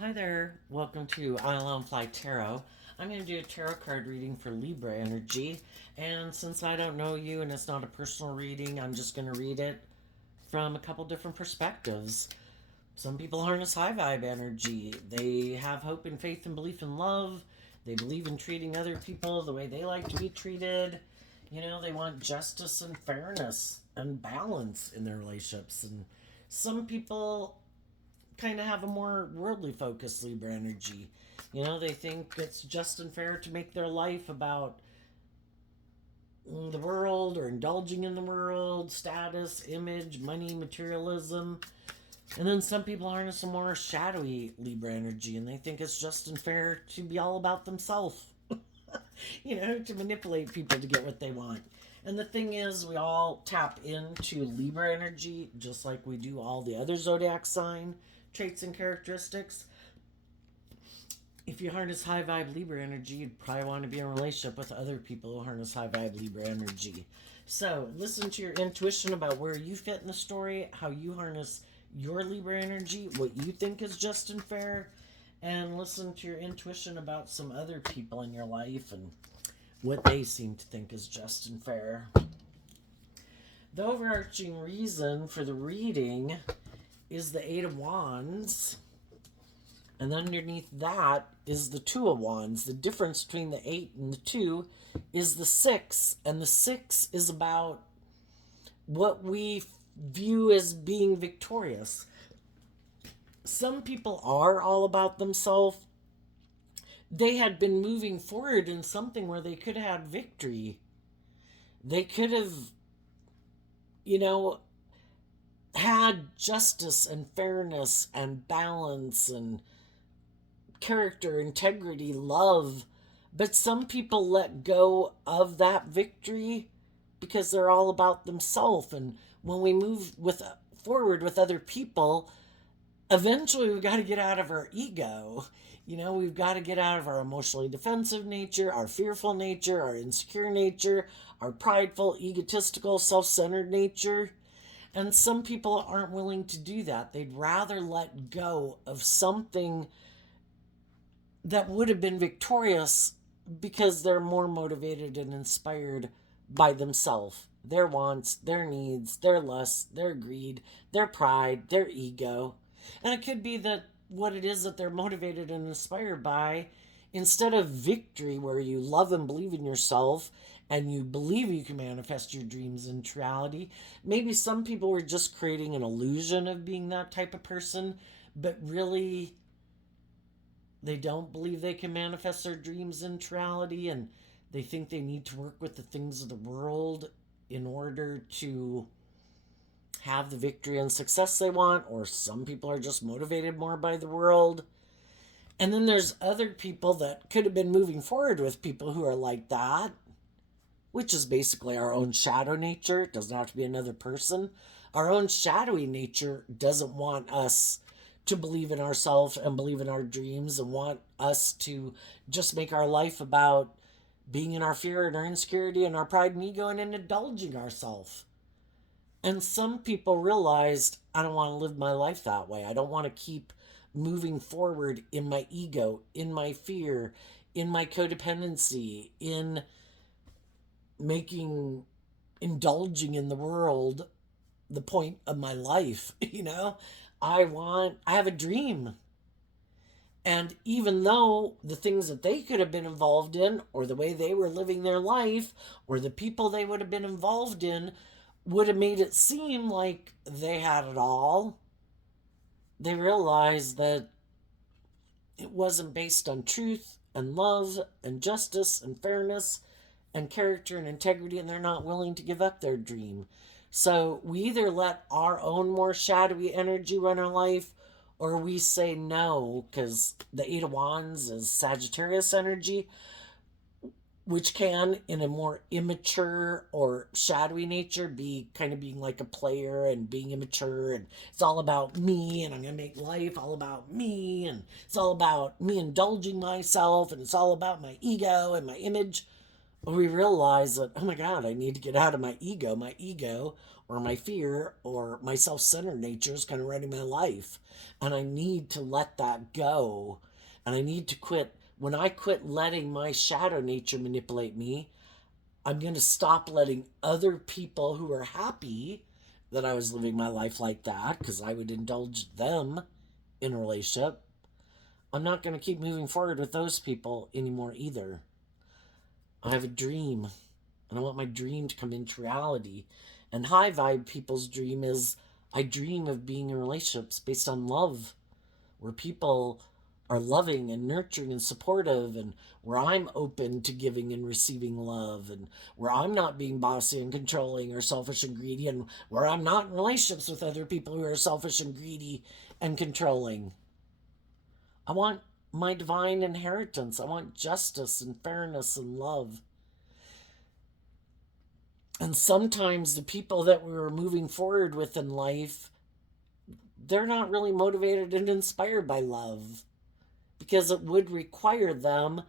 Hi there. Welcome to Isle on Fly Tarot. I'm going to do a tarot card reading for Libra energy. And since I don't know you and it's not a personal reading, I'm just going to read it from a couple different perspectives. Some people harness high vibe energy. They have hope and faith and belief in love. They believe in treating other people the way they like to be treated. You know, they want justice and fairness and balance in their relationships. And some people kind of have a more worldly focused Libra energy. You know, they think it's just and fair to make their life about the world or indulging in the world, status, image, money, materialism. And then some people harness a more shadowy Libra energy and they think it's just and fair to be all about themselves, you know, to manipulate people to get what they want. And the thing is, we all tap into Libra energy just like we do all the other zodiac sign traits and characteristics. If you harness high vibe Libra energy, you'd probably want to be in a relationship with other people who harness high vibe Libra energy. So listen to your intuition about where you fit in the story, how you harness your Libra energy, what you think is just and fair, and listen to your intuition about some other people in your life and what they seem to think is just and fair. The overarching reason for the reading is the Eight of Wands. And underneath that is the Two of Wands. The difference between the 8 and the 2 is the 6. And the 6 is about what we view as being victorious. Some people are all about themselves. They had been moving forward in something where they could have had victory. They could have, you know, had justice and fairness and balance and character, integrity, love. But some people let go of that victory because they're all about themselves. And when we move forward with other people, eventually we've got to get out of our ego. You know, we've got to get out of our emotionally defensive nature, our fearful nature, our insecure nature, our prideful, egotistical, self-centered nature. And some people aren't willing to do that. They'd rather let go of something that would have been victorious because they're more motivated and inspired by themselves, their wants, their needs, their lusts, their greed, their pride, their ego. And it could be that what it is that they're motivated and inspired by, instead of victory, where you love and believe in yourself and you believe you can manifest your dreams into reality, maybe some people were just creating an illusion of being that type of person, but really they don't believe they can manifest their dreams into reality, and they think they need to work with the things of the world in order to have the victory and success they want. Or some people are just motivated more by the world. And then there's other people that could have been moving forward with people who are like that, which is basically our own shadow nature. It doesn't have to be another person. Our own shadowy nature doesn't want us to believe in ourselves and believe in our dreams and want us to just make our life about being in our fear and our insecurity and our pride and ego and in indulging ourselves. And some people realized, I don't want to live my life that way. I don't want to keep moving forward in my ego, in my fear, in my codependency, in making indulging in the world the point of my life. You know, I have a dream. And even though the things that they could have been involved in, or the way they were living their life, or the people they would have been involved in, would have made it seem like they had it all, they realized that it wasn't based on truth and love and justice and fairness and character and integrity, and they're not willing to give up their dream. So we either let our own more shadowy energy run our life, or we say no, because the Eight of Wands is Sagittarius energy, which can, in a more immature or shadowy nature, be kind of being like a player and being immature, and it's all about me, and I'm going to make life all about me, and it's all about me indulging myself, and it's all about my ego and my image. We realize that, oh my God, I need to get out of my ego. My ego, or my fear or my self-centered nature is kind of running my life. And I need to let that go. And I need to quit. When I quit letting my shadow nature manipulate me, I'm going to stop letting other people who are happy that I was living my life like that, because I would indulge them in a relationship. I'm not going to keep moving forward with those people anymore either. I have a dream, and I want my dream to come into reality. And high vibe people's dream is, I dream of being in relationships based on love, where people are loving and nurturing and supportive, and where I'm open to giving and receiving love, and where I'm not being bossy and controlling or selfish and greedy, and where I'm not in relationships with other people who are selfish and greedy and controlling. I want my divine inheritance. I want justice and fairness and love. And sometimes the people that we were moving forward with in life, they're not really motivated and inspired by love, because it would require them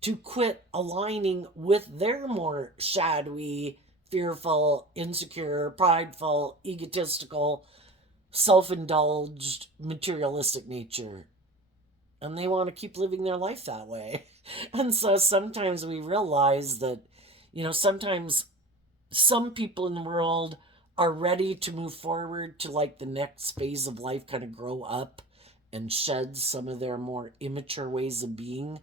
to quit aligning with their more shadowy, fearful, insecure, prideful, egotistical, self indulged, materialistic nature. And they want to keep living their life that way. And so sometimes we realize that, sometimes some people in the world are ready to move forward to like the next phase of life, kind of grow up and shed some of their more immature ways of being.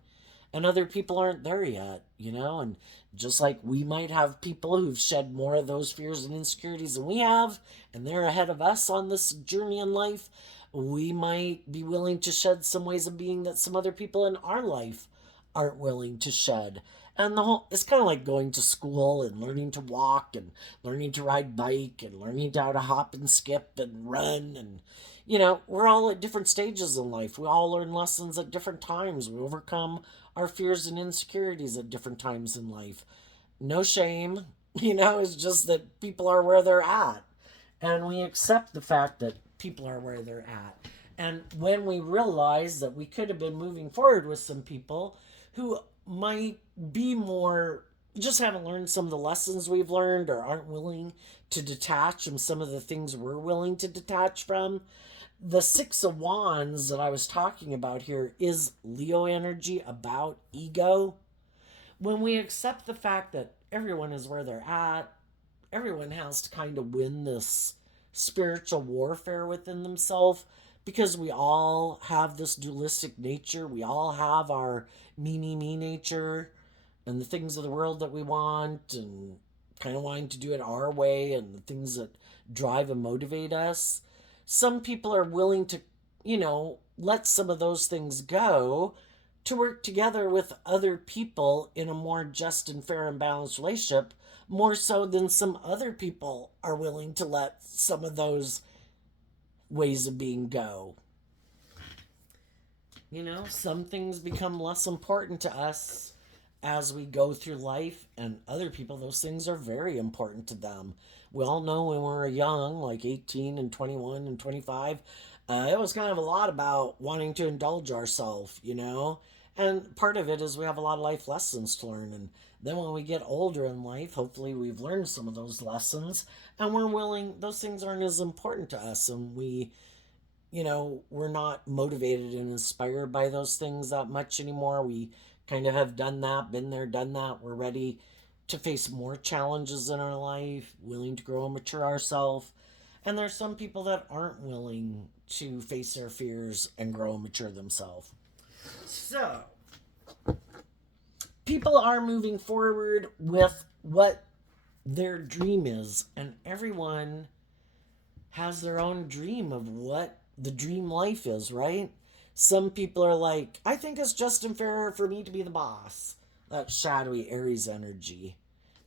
And other people aren't there yet, and just like we might have people who've shed more of those fears and insecurities than we have, and they're ahead of us on this journey in life, we might be willing to shed some ways of being that some other people in our life aren't willing to shed. And it's kind of like going to school and learning to walk and learning to ride bike and learning how to hop and skip and run. And we're all at different stages in life. We all learn lessons at different times. We overcome our fears and insecurities at different times in life. No shame. It's just that people are where they're at, and we accept the fact that people are where they're at. And when we realize that we could have been moving forward with some people who might be more, just haven't learned some of the lessons we've learned, or aren't willing to detach from some of the things we're willing to detach from. The Six of Wands that I was talking about here is Leo energy, about ego. When we accept the fact that everyone is where they're at, everyone has to kind of win this spiritual warfare within themselves, because we all have this dualistic nature. We all have our me nature, and the things of the world that we want, and kind of wanting to do it our way, and the things that drive and motivate us. Some people are willing to, let some of those things go to work together with other people in a more just and fair and balanced relationship, more so than some other people are willing to let some of those ways of being go. Some things become less important to us as we go through life, and other people, those things are very important to them. We all know when we're young, like 18 and 21 and 25, it was kind of a lot about wanting to indulge ourselves. And part of it is we have a lot of life lessons to learn. And then when we get older in life, hopefully we've learned some of those lessons, and we're willing, those things aren't as important to us, and we're not motivated and inspired by those things that much anymore. We kind of have done that, been there, done that. We're ready to face more challenges in our life, willing to grow and mature ourselves. And there's some people that aren't willing to face their fears and grow and mature themselves. So, people are moving forward with what their dream is, and everyone has their own dream of what the dream life is, right? Some people are like, I think it's just and fair for me to be the boss. That shadowy Aries energy.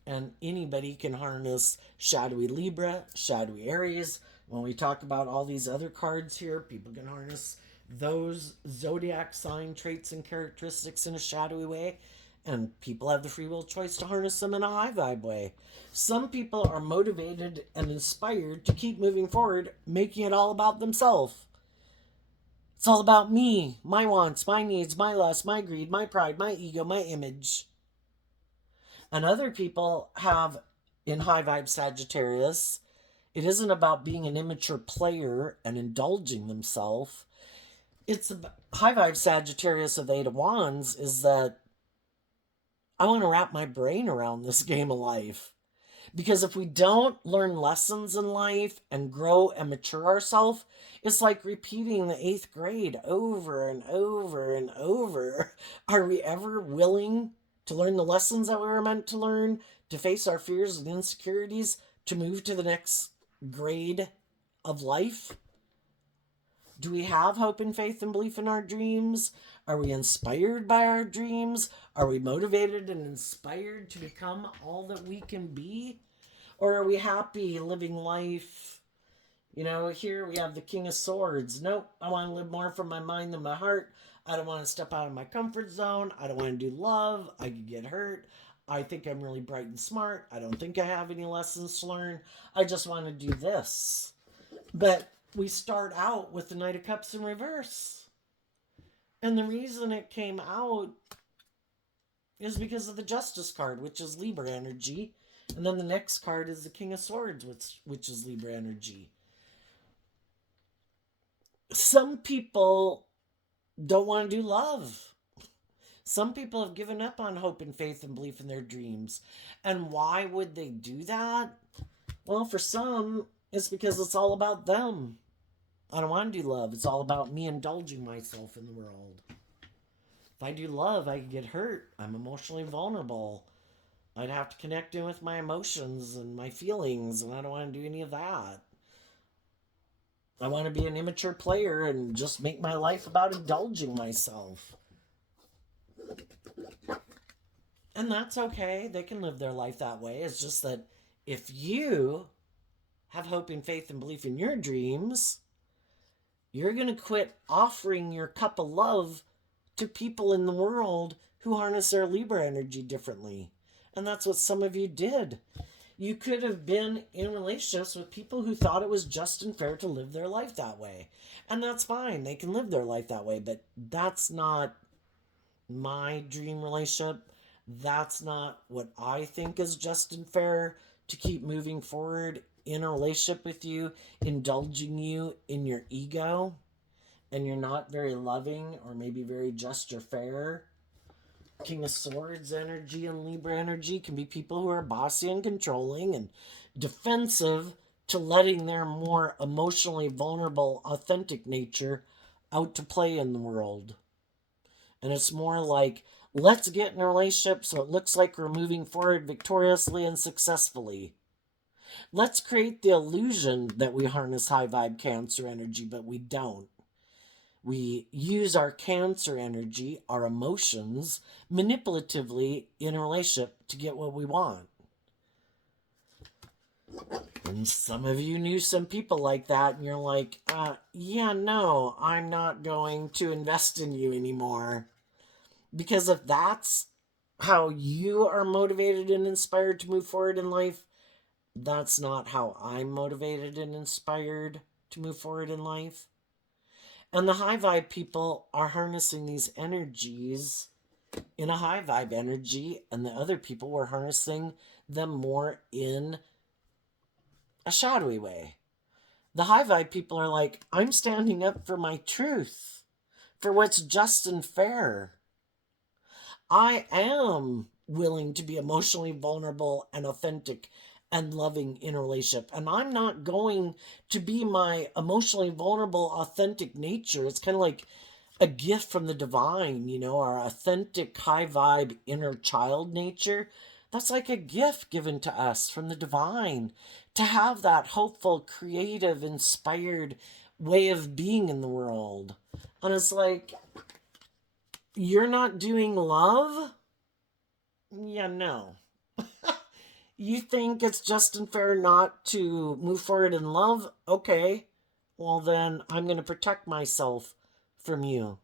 And anybody can harness shadowy Libra, shadowy Aries. When we talk about all these other cards here, people can harness those zodiac sign traits and characteristics in a shadowy way. And people have the free will choice to harness them in a high vibe way. Some people are motivated and inspired to keep moving forward, making it all about themselves. It's all about me, my wants, my needs, my lust, my greed, my pride, my ego, my image. And other people have, in high vibe Sagittarius, It isn't about being an immature player and indulging themselves. It's about, high vibe Sagittarius of the Eight of Wands is that I want to wrap my brain around this game of life. Because if we don't learn lessons in life and grow and mature ourselves, it's like repeating the eighth grade over and over and over. Are we ever willing to learn the lessons that we were meant to learn, to face our fears and insecurities, to move to the next grade of life? Do we have hope and faith and belief in our dreams? Are we inspired by our dreams? Are we motivated and inspired to become all that we can be? Or are we happy living life? Here we have the King of Swords. Nope, I want to live more from my mind than my heart. I don't want to step out of my comfort zone. I don't want to do love. I could get hurt. I think I'm really bright and smart. I don't think I have any lessons to learn. I just want to do this. But we start out with the Knight of Cups in reverse. And the reason it came out is because of the Justice card, which is Libra energy. And then the next card is the King of Swords, which is Libra energy. Some people don't want to do love. Some people have given up on hope and faith and belief in their dreams. And why would they do that? Well, for some, it's because it's all about them. I don't want to do love. It's all about me indulging myself in the world. If I do love, I could get hurt. I'm emotionally vulnerable. I'd have to connect in with my emotions and my feelings, and I don't want to do any of that. I want to be an immature player and just make my life about indulging myself. And that's okay. They can live their life that way. It's just that if you have hope and faith and belief in your dreams, you're going to quit offering your cup of love to people in the world who harness their Libra energy differently. And that's what some of you did. You could have been in relationships with people who thought it was just and fair to live their life that way. And that's fine. They can live their life that way. But that's not my dream relationship. That's not what I think is just and fair to keep moving forward in a relationship with you, indulging you in your ego, and you're not very loving or maybe very just or fair. King of Swords energy and Libra energy can be people who are bossy and controlling and defensive to letting their more emotionally vulnerable, authentic nature out to play in the world. And it's more like, let's get in a relationship so it looks like we're moving forward victoriously and successfully. Let's create the illusion that we harness high vibe Cancer energy, but we don't. We use our Cancer energy, our emotions, manipulatively in a relationship to get what we want. And some of you knew some people like that, and you're like, yeah, no, I'm not going to invest in you anymore. Because if that's how you are motivated and inspired to move forward in life, that's not how I'm motivated and inspired to move forward in life. And the high vibe people are harnessing these energies in a high vibe energy, and the other people were harnessing them more in a shadowy way. The high vibe people are like, I'm standing up for my truth, for what's just and fair. I am willing to be emotionally vulnerable and authentic and loving in a relationship. And I'm not going to be my emotionally vulnerable, authentic nature. It's kind of like a gift from the divine, our authentic, high vibe inner child nature. That's like a gift given to us from the divine to have that hopeful, creative, inspired way of being in the world. And it's like, you're not doing love? Yeah, no. You think it's just and fair not to move forward in love? Okay. Well, then I'm going to protect myself from you.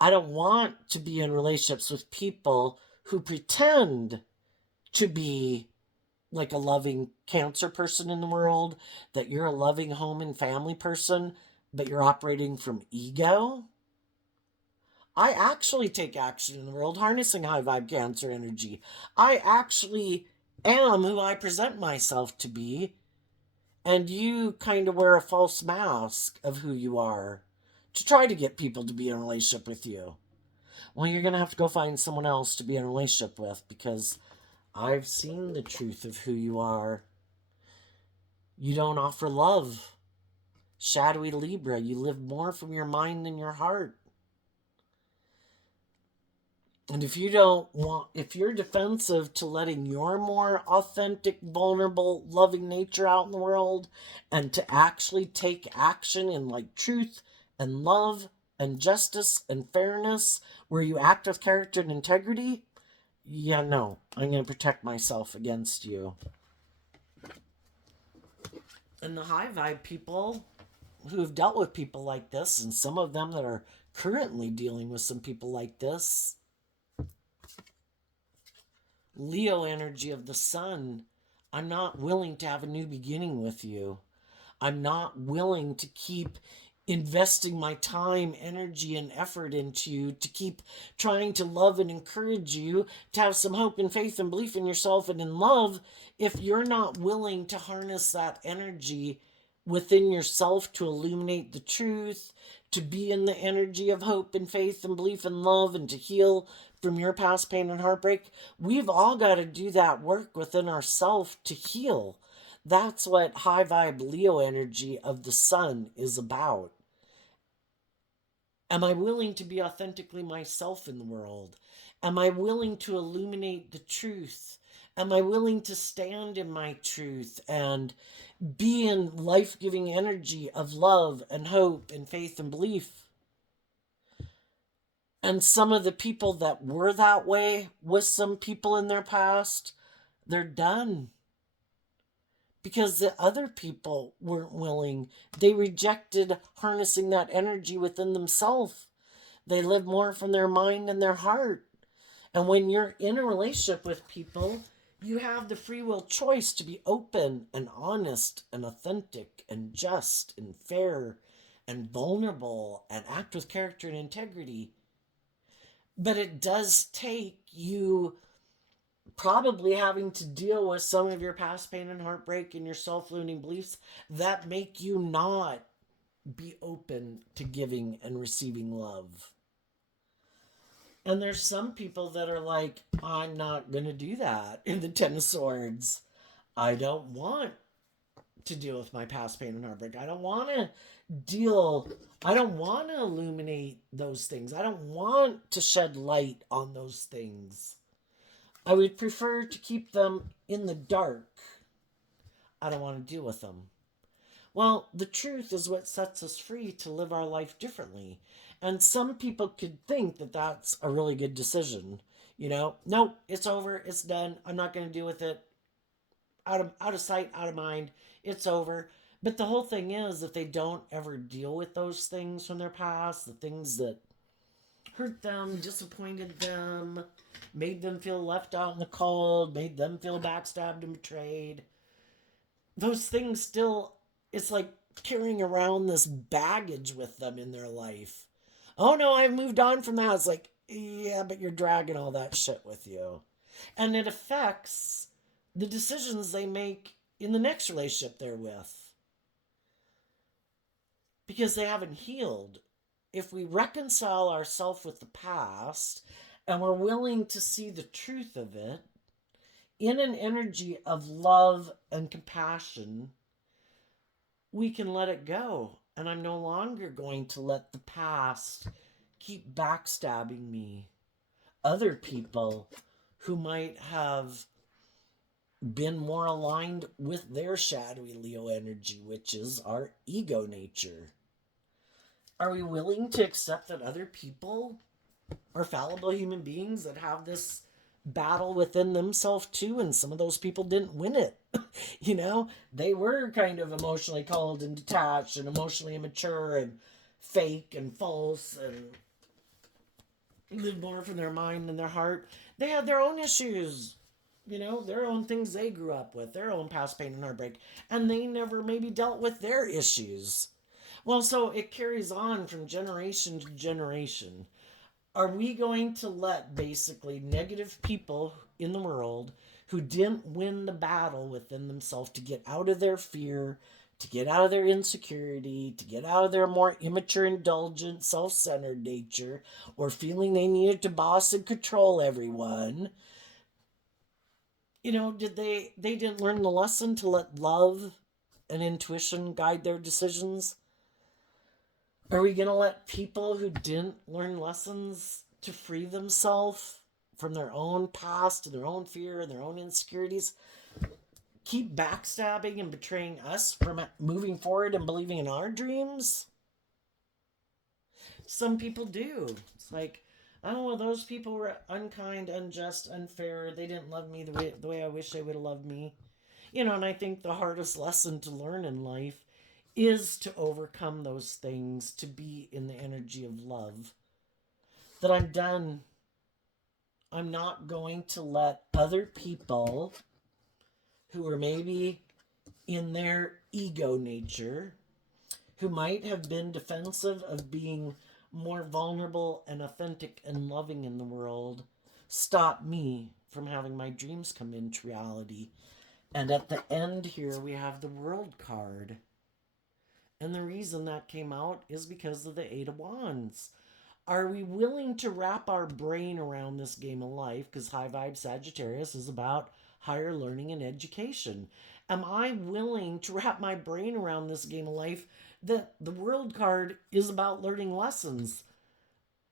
I don't want to be in relationships with people who pretend to be like a loving Cancer person in the world, that you're a loving home and family person, but you're operating from ego. I actually take action in the world, harnessing high vibe Cancer energy. I actually am who I present myself to be, and you kind of wear a false mask of who you are to try to get people to be in a relationship with you. Well, you're going to have to go find someone else to be in a relationship with, because I've seen the truth of who you are. You don't offer love. Shadowy Libra, you live more from your mind than your heart. And if you don't want, if you're defensive to letting your more authentic, vulnerable, loving nature out in the world, and to actually take action in like truth and love and justice and fairness, where you act with character and integrity, yeah, no, I'm going to protect myself against you. And the high vibe people who have dealt with people like this, and some of them that are currently dealing with some people like this, Leo energy of the sun, I'm not willing to have a new beginning with you. I'm not willing to keep investing my time, energy, and effort into you, to keep trying to love and encourage you, to have some hope and faith and belief in yourself and in love, if you're not willing to harness that energy within yourself to illuminate the truth, to be in the energy of hope and faith and belief and love, and to heal from your past pain and heartbreak. We've all got to do that work within ourselves to heal. That's what high vibe Leo energy of the sun is about. Am I willing to be authentically myself in the world? Am I willing to illuminate the truth? Am I willing to stand in my truth and be in life giving energy of love and hope and faith and belief? And some of the people that were that way with some people in their past, they're done because the other people weren't willing. They rejected harnessing that energy within themselves. They live more from their mind and their heart. And when you're in a relationship with people, you have the free will choice to be open and honest and authentic and just and fair and vulnerable and act with character and integrity. But it does take you probably having to deal with some of your past pain and heartbreak and your self-limiting beliefs that make you not be open to giving and receiving love. And there's some people that are like, I'm not going to do that in the Ten of Swords. I don't want to deal with my past pain and heartbreak. I don't want to illuminate those things. I don't want to shed light on those things. I would prefer to keep them in the dark. I don't want to deal with them. Well, the truth is what sets us free to live our life differently. And some people could think that that's a really good decision. You know, nope, it's over, it's done. I'm not going to deal with it. Out of sight, out of mind. It's over. But the whole thing is, if they don't ever deal with those things from their past, the things that hurt them, disappointed them, made them feel left out in the cold, made them feel backstabbed and betrayed, those things still, it's like carrying around this baggage with them in their life. Oh no, I've moved on from that. It's like, yeah, but you're dragging all that shit with you. And it affects the decisions they make in the next relationship they're with, because they haven't healed. If we reconcile ourselves with the past and we're willing to see the truth of it in an energy of love and compassion, we can let it go. And I'm no longer going to let the past keep backstabbing me. Other people who might have been more aligned with their shadowy Leo energy, which is our ego nature. Are we willing to accept that other people are fallible human beings that have this battle within themselves too, and some of those people didn't win it? You know, they were kind of emotionally cold and detached and emotionally immature and fake and false and lived more from their mind than their heart. They had their own issues, you know, their own things they grew up with, their own past pain and heartbreak, and they never maybe dealt with their issues. Well, so it carries on from generation to generation. Are we going to let basically negative people in the world who didn't win the battle within themselves to get out of their fear, to get out of their insecurity, to get out of their more immature, indulgent, self centered nature, or feeling they needed to boss and control everyone? Did they didn't learn the lesson to let love and intuition guide their decisions? Are we going to let people who didn't learn lessons to free themselves from their own past and their own fear and their own insecurities keep backstabbing and betraying us from moving forward and believing in our dreams? Some people do. It's like, oh, well, those people were unkind, unjust, unfair. They didn't love me the way I wish they would have loved me. And I think the hardest lesson to learn in life is to overcome those things, to be in the energy of love. That I'm done. I'm not going to let other people who are maybe in their ego nature, who might have been defensive of being more vulnerable and authentic and loving in the world, stop me from having my dreams come into reality. And at the end here, we have the World card. And the reason that came out is because of the Eight of Wands. Are we willing to wrap our brain around this game of life? Because High Vibe Sagittarius is about higher learning and education. Am I willing to wrap my brain around this game of life that the World card is about learning lessons?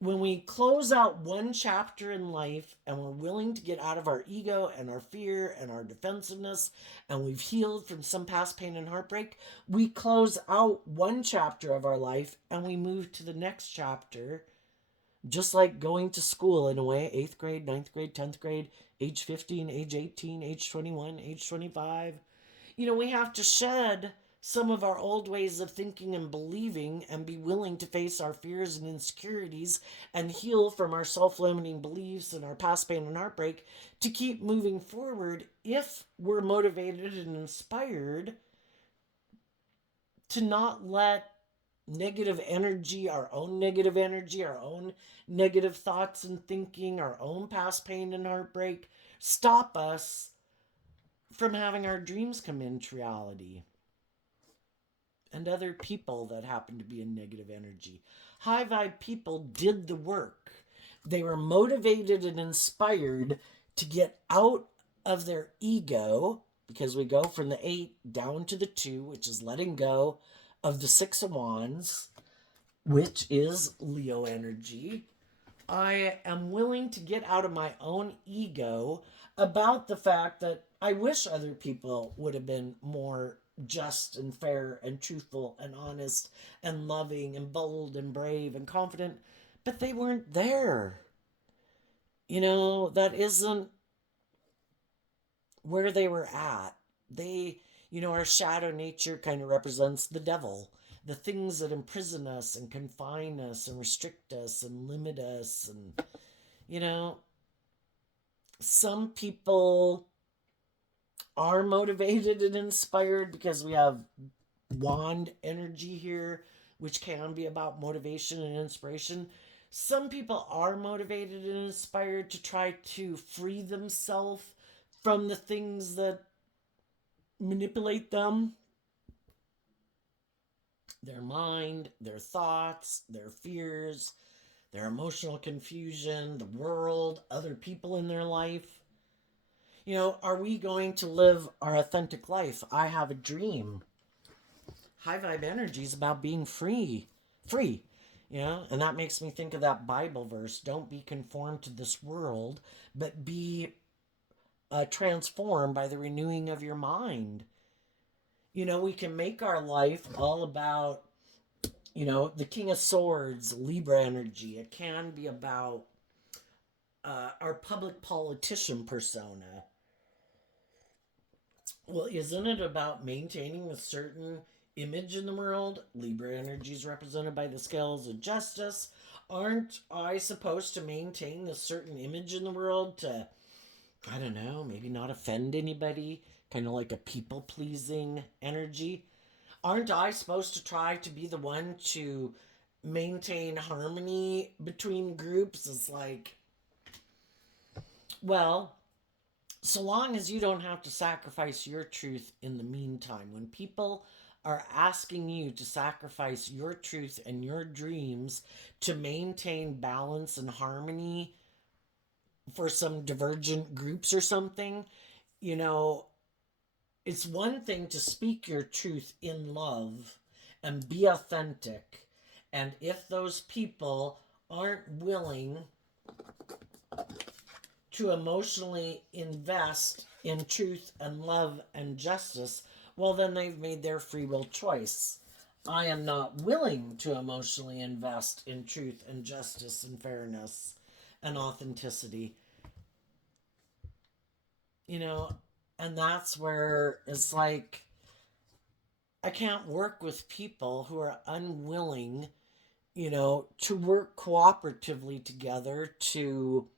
When we close out one chapter in life and we're willing to get out of our ego and our fear and our defensiveness, and we've healed from some past pain and heartbreak, we close out one chapter of our life and we move to the next chapter. Just like going to school in a way, 8th grade, 9th grade, 10th grade, age 15, age 18, age 21, age 25. We have to shed some of our old ways of thinking and believing and be willing to face our fears and insecurities and heal from our self-limiting beliefs and our past pain and heartbreak to keep moving forward if we're motivated and inspired to not let negative energy, our own negative thoughts and thinking, our own past pain and heartbreak stop us from having our dreams come into reality. And other people that happen to be in negative energy. High vibe people did the work. They were motivated and inspired to get out of their ego, because we go from the 8 down to the 2, which is letting go of the 6 of Wands, which is Leo energy. I am willing to get out of my own ego about the fact that I wish other people would have been more just and fair and truthful and honest and loving and bold and brave and confident, but they weren't there. That isn't where they were at. Our shadow nature kind of represents the devil, the things that imprison us and confine us and restrict us and limit us. And, some people are motivated and inspired because we have wand energy here, which can be about motivation and inspiration. Some people are motivated and inspired to try to free themselves from the things that manipulate them, their mind, their thoughts, their fears, their emotional confusion, the world, other people in their life. Are we going to live our authentic life? I have a dream. High vibe energy is about being free. Free. And that makes me think of that Bible verse. Don't be conformed to this world, but be transformed by the renewing of your mind. We can make our life all about, the King of Swords, Libra energy. It can be about our public politician persona. Well, isn't it about maintaining a certain image in the world? Libra energy is represented by the scales of justice. Aren't I supposed to maintain a certain image in the world to, I don't know, maybe not offend anybody? Kind of like a people-pleasing energy. Aren't I supposed to try to be the one to maintain harmony between groups. It's like, well, so long as you don't have to sacrifice your truth in the meantime. When people are asking you to sacrifice your truth and your dreams to maintain balance and harmony for some divergent groups or something, you know, it's one thing to speak your truth in love and be authentic. And if those people aren't willing to emotionally invest in truth and love and justice, well, then they've made their free will choice. I am not willing to emotionally invest in truth and justice and fairness and authenticity. You know, and that's where it's like, I can't work with people who are unwilling, to work cooperatively together to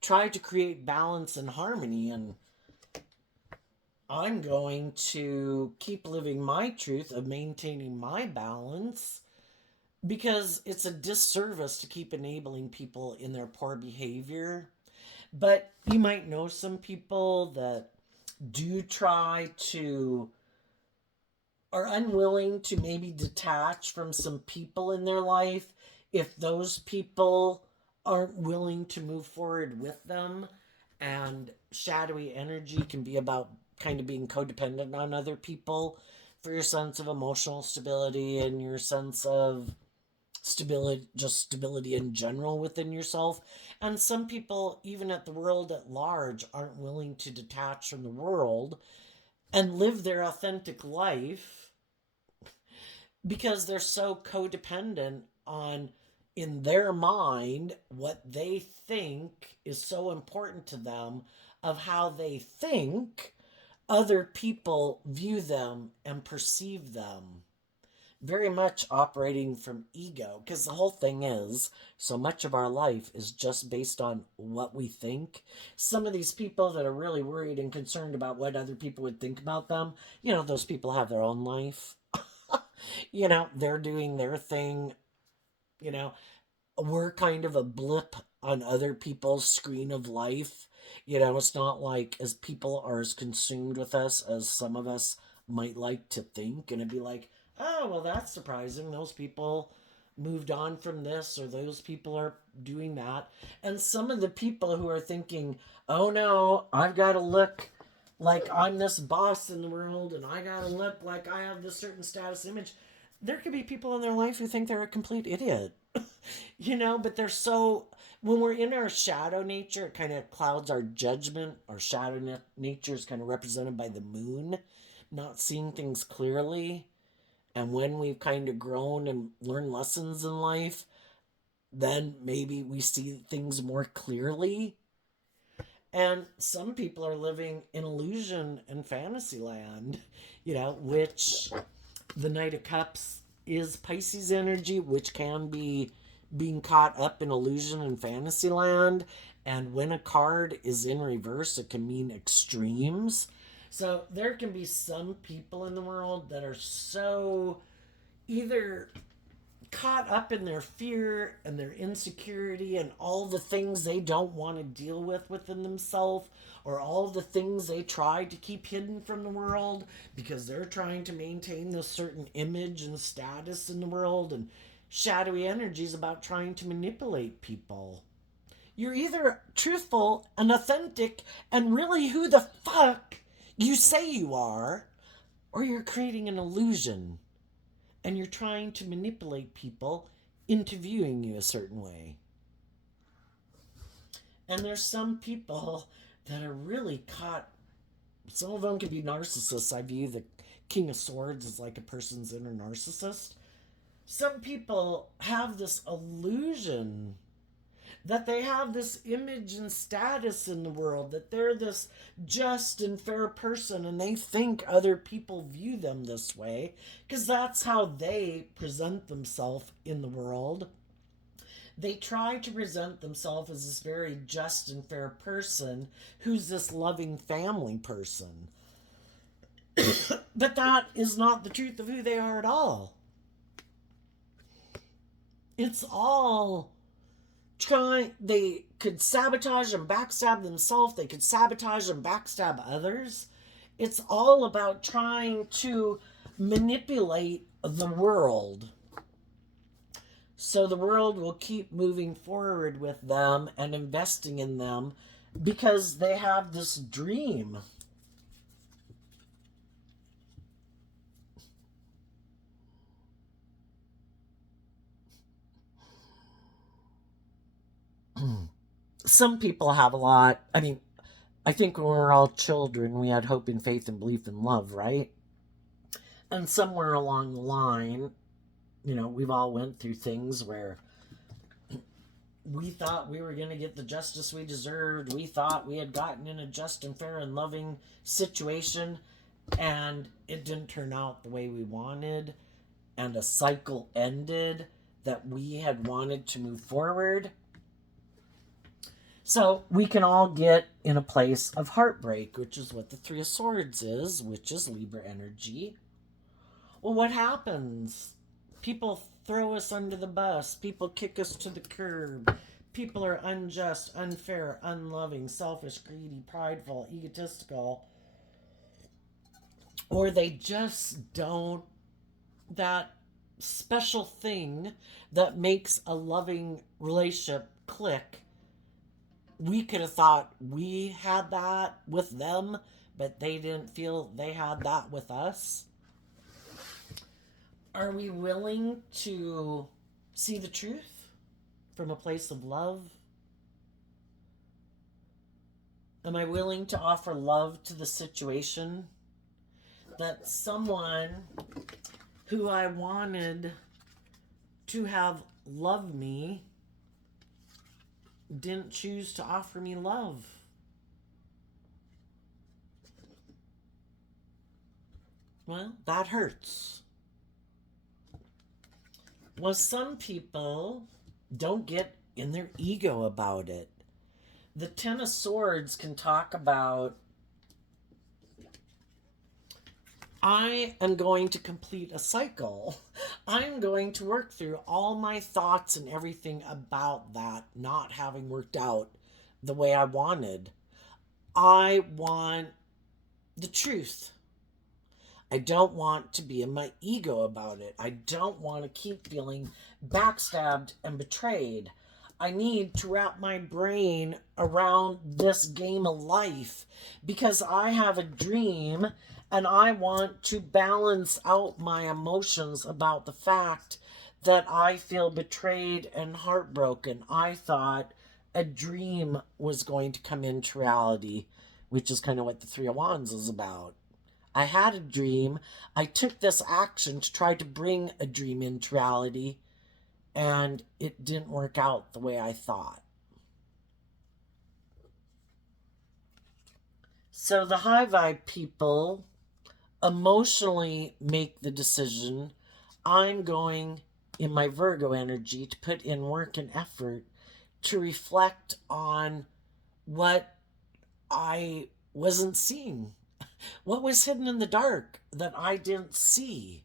try to create balance and harmony. And I'm going to keep living my truth of maintaining my balance because it's a disservice to keep enabling people in their poor behavior. But you might know some people that do try to, are unwilling to maybe detach from some people in their life if those people aren't willing to move forward with them. And shadowy energy can be about kind of being codependent on other people for your sense of emotional stability and your sense of stability, just stability in general within yourself. And some people, even at the world at large, aren't willing to detach from the world and live their authentic life because they're so codependent on, in their mind, what they think is so important to them, of how they think other people view them and perceive them. Very much operating from ego, because the whole thing is, so much of our life is just based on what we think. Some of these people that are really worried and concerned about what other people would think about them, those people have their own life. They're doing their thing. you know we're kind of a blip on other people's screen of life. It's not like as people are as consumed with us as some of us might like to think, and it'd be like, oh, well, that's surprising. Those people moved on from this, or those people are doing that. And some of the people who are thinking, oh no, I've got to look like I'm this boss in the world, and I got to look like I have this certain status image. There could be people in their life who think they're a complete idiot. But they're so, when we're in our shadow nature, it kind of clouds our judgment. Our shadow nature is kind of represented by the moon, not seeing things clearly. And when we've kind of grown and learned lessons in life, then maybe we see things more clearly. And some people are living in illusion and fantasy land, which the Knight of Cups is Pisces energy, which can be being caught up in illusion and fantasy land. And when a card is in reverse, it can mean extremes. So there can be some people in the world that are so either caught up in their fear and their insecurity and all the things they don't want to deal with within themselves, or all the things they try to keep hidden from the world because they're trying to maintain this certain image and status in the world. And shadowy energy is about trying to manipulate people. You're either truthful and authentic and really who the fuck you say you are, or you're creating an illusion and you're trying to manipulate people into viewing you a certain way. And there's some people that are really caught. Some of them can be narcissists. I view the King of Swords as like a person's inner narcissist. Some people have this illusion that they have this image and status in the world, that they're this just and fair person, and they think other people view them this way because that's how they present themselves in the world. They try to present themselves as this very just and fair person who's this loving family person. But that is not the truth of who they are at all. It's all trying, they could sabotage and backstab themselves, they could sabotage and backstab others. It's all about trying to manipulate the world. So the world will keep moving forward with them and investing in them because they have this dream. Some people have a lot. I mean, I think when we were all children, we had hope and faith and belief and love, right? And somewhere along the line, we've all went through things where we thought we were going to get the justice we deserved. We thought we had gotten in a just and fair and loving situation, and it didn't turn out the way we wanted, and a cycle ended that we had wanted to move forward. So we can all get in a place of heartbreak, which is what the Three of Swords is, which is Libra energy. Well, what happens? People throw us under the bus. People kick us to the curb. People are unjust, unfair, unloving, selfish, greedy, prideful, egotistical. Or they just don't. That special thing that makes a loving relationship click. We could have thought we had that with them, but they didn't feel they had that with us. Are we willing to see the truth from a place of love? Am I willing to offer love to the situation? That someone who I wanted to have loved me didn't choose to offer me love. Well, that hurts. Well, some people don't get in their ego about it. The Ten of Swords can talk about, I am going to complete a cycle. I'm going to work through all my thoughts and everything about that not having worked out the way I wanted. I want the truth. I don't want to be in my ego about it. I don't want to keep feeling backstabbed and betrayed. I need to wrap my brain around this game of life because I have a dream and I want to balance out my emotions about the fact that I feel betrayed and heartbroken. I thought a dream was going to come into reality, which is kind of what the Three of Wands is about. I had a dream. I took this action to try to bring a dream into reality, and it didn't work out the way I thought. So the high vibe people emotionally make the decision, I'm going in my Virgo energy to put in work and effort to reflect on what I wasn't seeing. What was hidden in the dark that I didn't see?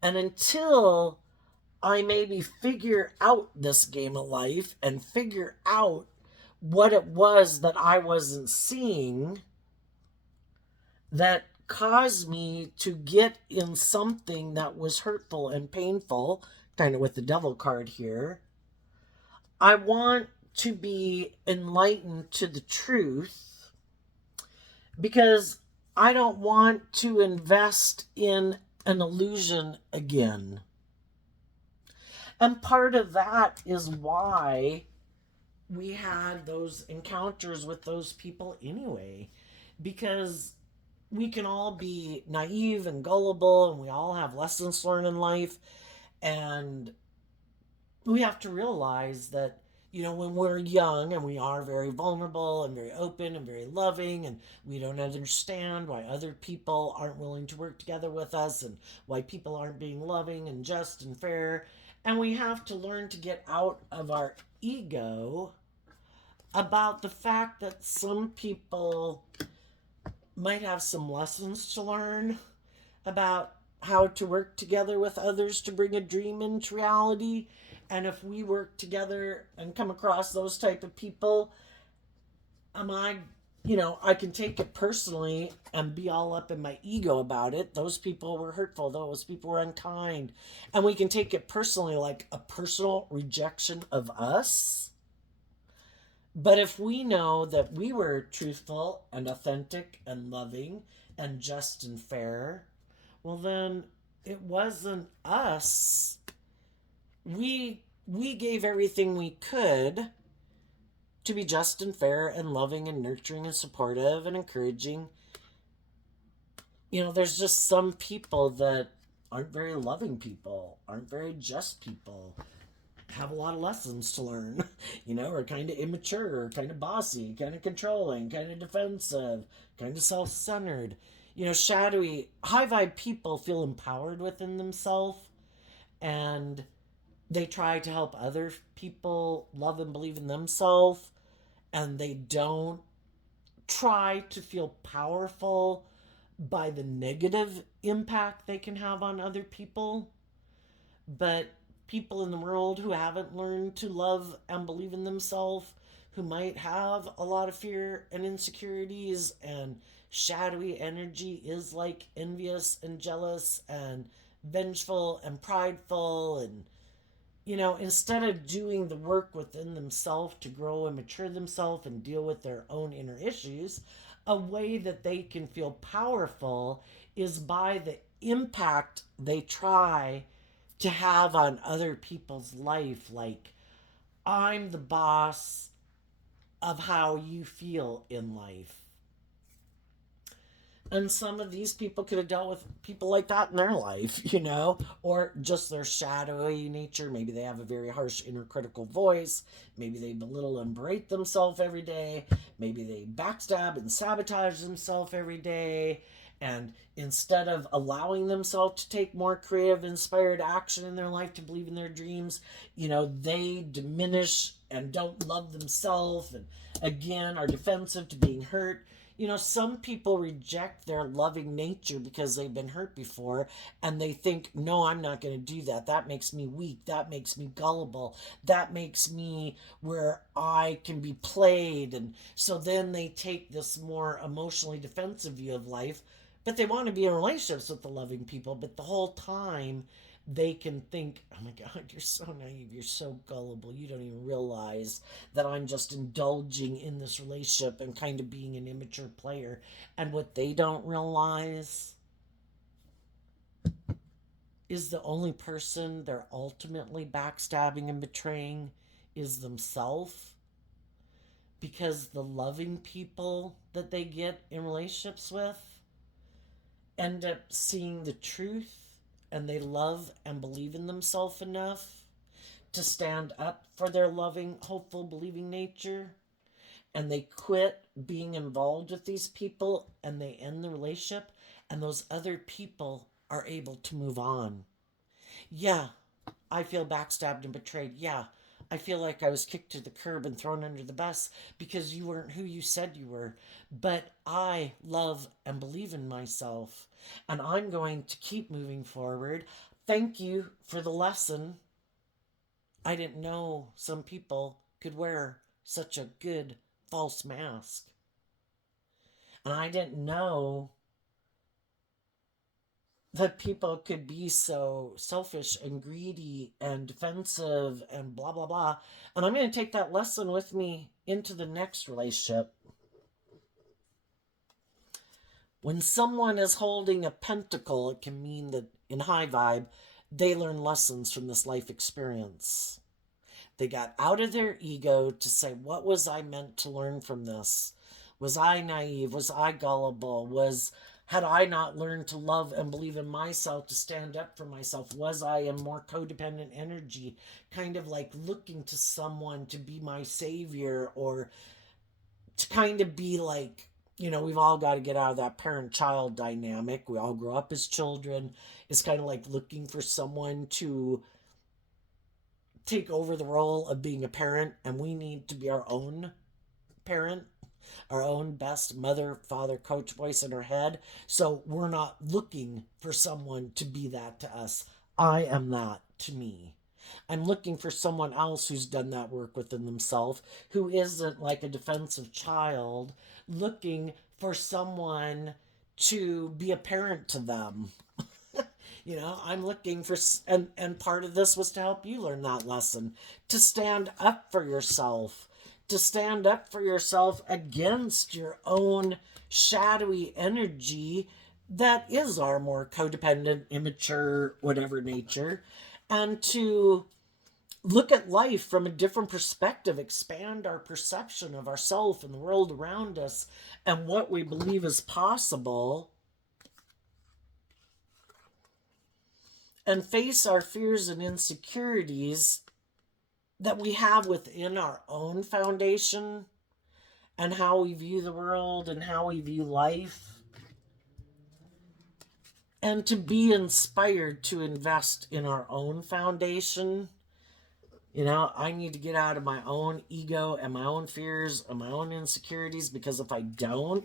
And until I maybe figure out this game of life and figure out what it was that I wasn't seeing that caused me to get in something that was hurtful and painful, kind of with the devil card here, I want to be enlightened to the truth because I don't want to invest in an illusion again. And part of that is why we had those encounters with those people anyway. Because we can all be naive and gullible and we all have lessons learned in life. And we have to realize that, when we're young and we are very vulnerable and very open and very loving and we don't understand why other people aren't willing to work together with us and why people aren't being loving and just and fair. And we have to learn to get out of our ego about the fact that some people might have some lessons to learn about how to work together with others to bring a dream into reality. And if we work together and come across those type of people, am I, I can take it personally and be all up in my ego about it. Those people were hurtful. Those people were unkind. And we can take it personally, like a personal rejection of us. But if we know that we were truthful and authentic and loving and just and fair, well, then it wasn't us. We gave everything we could to be just and fair and loving and nurturing and supportive and encouraging. There's just some people that aren't very loving people, aren't very just people, have a lot of lessons to learn, are kind of immature, kind of bossy, kind of controlling, kind of defensive, kind of self centered. Shadowy, high vibe people feel empowered within themselves, and they try to help other people love and believe in themselves, and they don't try to feel powerful by the negative impact they can have on other people. But people in the world who haven't learned to love and believe in themselves, who might have a lot of fear and insecurities, and shadowy energy is like envious and jealous and vengeful and prideful, and instead of doing the work within themselves to grow and mature themselves and deal with their own inner issues, a way that they can feel powerful is by the impact they try to have on other people's life. Like, I'm the boss of how you feel in life. And some of these people could have dealt with people like that in their life, or just their shadowy nature. Maybe they have a very harsh inner critical voice. Maybe they belittle and berate themselves every day. Maybe they backstab and sabotage themselves every day. And instead of allowing themselves to take more creative, inspired action in their life, to believe in their dreams, they diminish and don't love themselves, and again are defensive to being hurt. Some people reject their loving nature because they've been hurt before, and they think, no, I'm not going to do that. That makes me weak. That makes me gullible. That makes me where I can be played. And so then they take this more emotionally defensive view of life, but they want to be in relationships with the loving people. But the whole time they can think, oh my God, you're so naive, you're so gullible, you don't even realize that I'm just indulging in this relationship and kind of being an immature player. And what they don't realize is the only person they're ultimately backstabbing and betraying is themselves, because the loving people that they get in relationships with end up seeing the truth, and they love and believe in themselves enough to stand up for their loving, hopeful, believing nature, and they quit being involved with these people, and they end the relationship, and those other people are able to move on. Yeah, I feel backstabbed and betrayed. Yeah, I feel like I was kicked to the curb and thrown under the bus because you weren't who you said you were. But I love and believe in myself, and I'm going to keep moving forward. Thank you for the lesson. I didn't know some people could wear such a good false mask. And I didn't know that people could be so selfish and greedy and defensive and blah, blah, blah. And I'm going to take that lesson with me into the next relationship. When someone is holding a pentacle, it can mean that in high vibe, they learn lessons from this life experience. They got out of their ego to say, what was I meant to learn from this? Was I naive? Was I gullible? Had I not learned to love and believe in myself, to stand up for myself? Was I in more codependent energy, kind of like looking to someone to be my savior, or to kind of be like, we've all got to get out of that parent-child dynamic. We all grow up as children. It's kind of like looking for someone to take over the role of being a parent, and we need to be our own parent, our own best mother, father, coach voice in our head. So we're not looking for someone to be that to us. I am that to me. I'm looking for someone else who's done that work within themselves, who isn't like a defensive child, looking for someone to be a parent to them. I'm looking for, and part of this was to help you learn that lesson, to stand up for yourself, to stand up for yourself against your own shadowy energy that is our more codependent, immature, whatever nature, and to look at life from a different perspective, expand our perception of ourself and the world around us and what we believe is possible, and face our fears and insecurities that we have within our own foundation and how we view the world and how we view life. And to be inspired to invest in our own foundation. I need to get out of my own ego and my own fears and my own insecurities, because if I don't,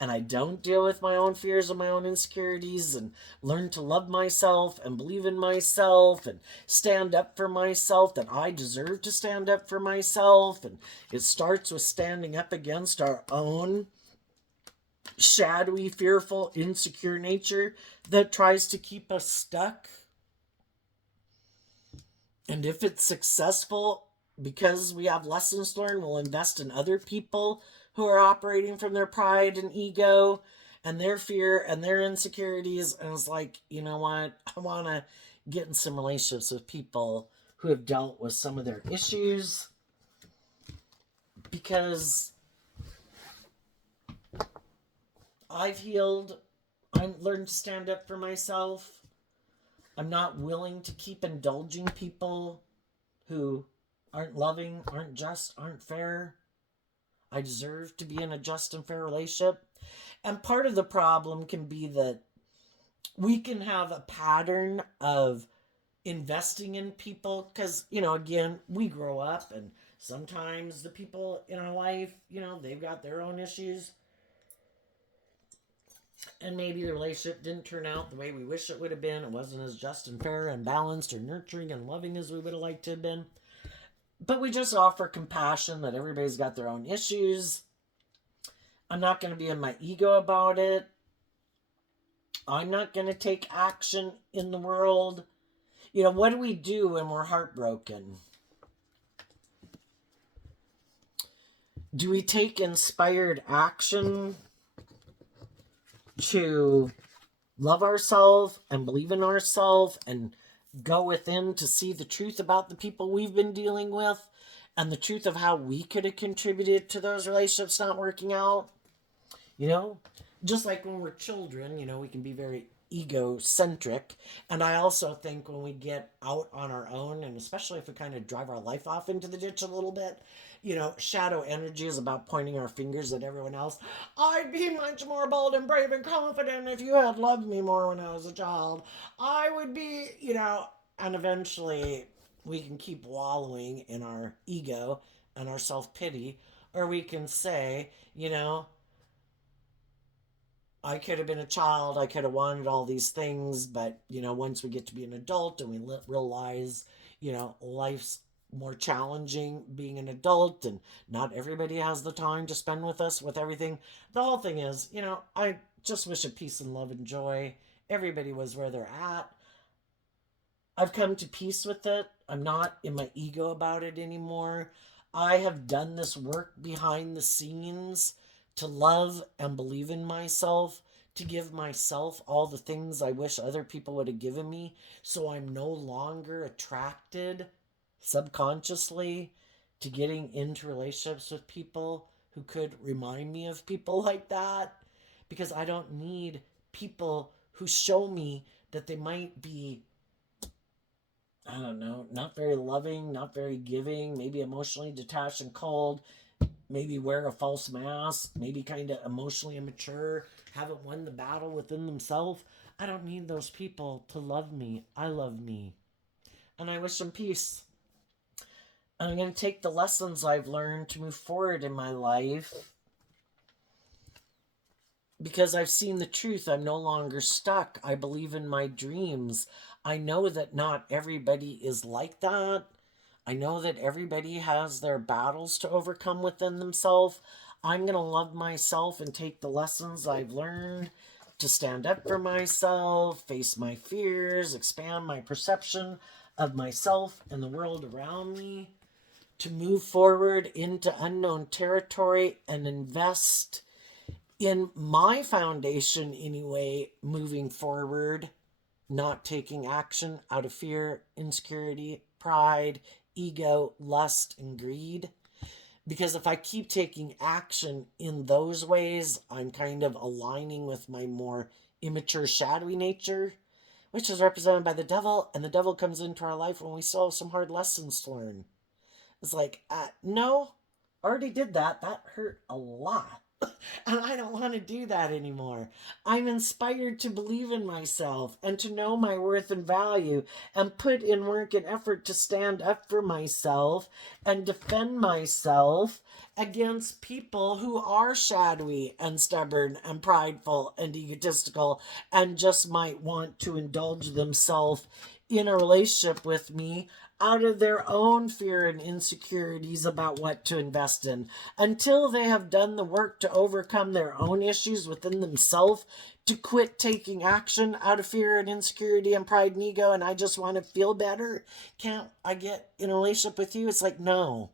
and I don't deal with my own fears and my own insecurities and learn to love myself and believe in myself and stand up for myself, that I deserve to stand up for myself. And it starts with standing up against our own shadowy, fearful, insecure nature that tries to keep us stuck. And if it's successful, because we have lessons learned, we'll invest in other people who are operating from their pride and ego and their fear and their insecurities. And it's like, you know what? I want to get in some relationships with people who have dealt with some of their issues, because I've healed. I've learned to stand up for myself. I'm not willing to keep indulging people who aren't loving, aren't just, aren't fair. I deserve to be in a just and fair relationship. And part of the problem can be that we can have a pattern of investing in people because, again, we grow up and sometimes the people in our life, they've got their own issues. And maybe the relationship didn't turn out the way we wish it would have been. It wasn't as just and fair and balanced or nurturing and loving as we would have liked to have been. But we just offer compassion that everybody's got their own issues. I'm not going to be in my ego about it. I'm not going to take action in the world. What do we do when we're heartbroken? Do we take inspired action to love ourselves and believe in ourselves and go within to see the truth about the people we've been dealing with and the truth of how we could have contributed to those relationships not working out? Just like when we're children, we can be very egocentric. And I also think when we get out on our own, and especially if we kind of drive our life off into the ditch a little bit, shadow energy is about pointing our fingers at everyone else. I'd be much more bold and brave and confident if you had loved me more when I was a child. I would be, and eventually we can keep wallowing in our ego and our self-pity, or we can say, I could have been a child. I could have wanted all these things. But, once we get to be an adult and we realize, life's more challenging being an adult and not everybody has the time to spend with us with everything. The whole thing is, I just wish a peace and love and joy. Everybody was where they're at. I've come to peace with it. I'm not in my ego about it anymore. I have done this work behind the scenes to love and believe in myself, to give myself all the things I wish other people would have given me, so I'm no longer attracted subconsciously to getting into relationships with people who could remind me of people like that, because I don't need people who show me that they might be, I don't know, not very loving, not very giving, maybe emotionally detached and cold, maybe wear a false mask, maybe kind of emotionally immature, haven't won the battle within themselves. I don't need those people to love me. I love me. And I wish them peace. And I'm going to take the lessons I've learned to move forward in my life because I've seen the truth. I'm no longer stuck. I believe in my dreams. I know that not everybody is like that. I know that everybody has their battles to overcome within themselves. I'm going to love myself and take the lessons I've learned to stand up for myself, face my fears, expand my perception of myself and the world around me, to move forward into unknown territory and invest in my foundation anyway, moving forward, not taking action out of fear, insecurity, pride, ego, lust, and greed. Because if I keep taking action in those ways, I'm kind of aligning with my more immature, shadowy nature, which is represented by the devil. And the devil comes into our life when we still have some hard lessons to learn. It's like, no, already did that. That hurt a lot. And I don't want to do that anymore. I'm inspired to believe in myself and to know my worth and value and put in work and effort to stand up for myself and defend myself against people who are shadowy and stubborn and prideful and egotistical and just might want to indulge themselves in a relationship with me out of their own fear and insecurities about what to invest in, until they have done the work to overcome their own issues within themselves, to quit taking action out of fear and insecurity and pride and ego, and I just want to feel better. Can't I get in a relationship with you? It's like, no,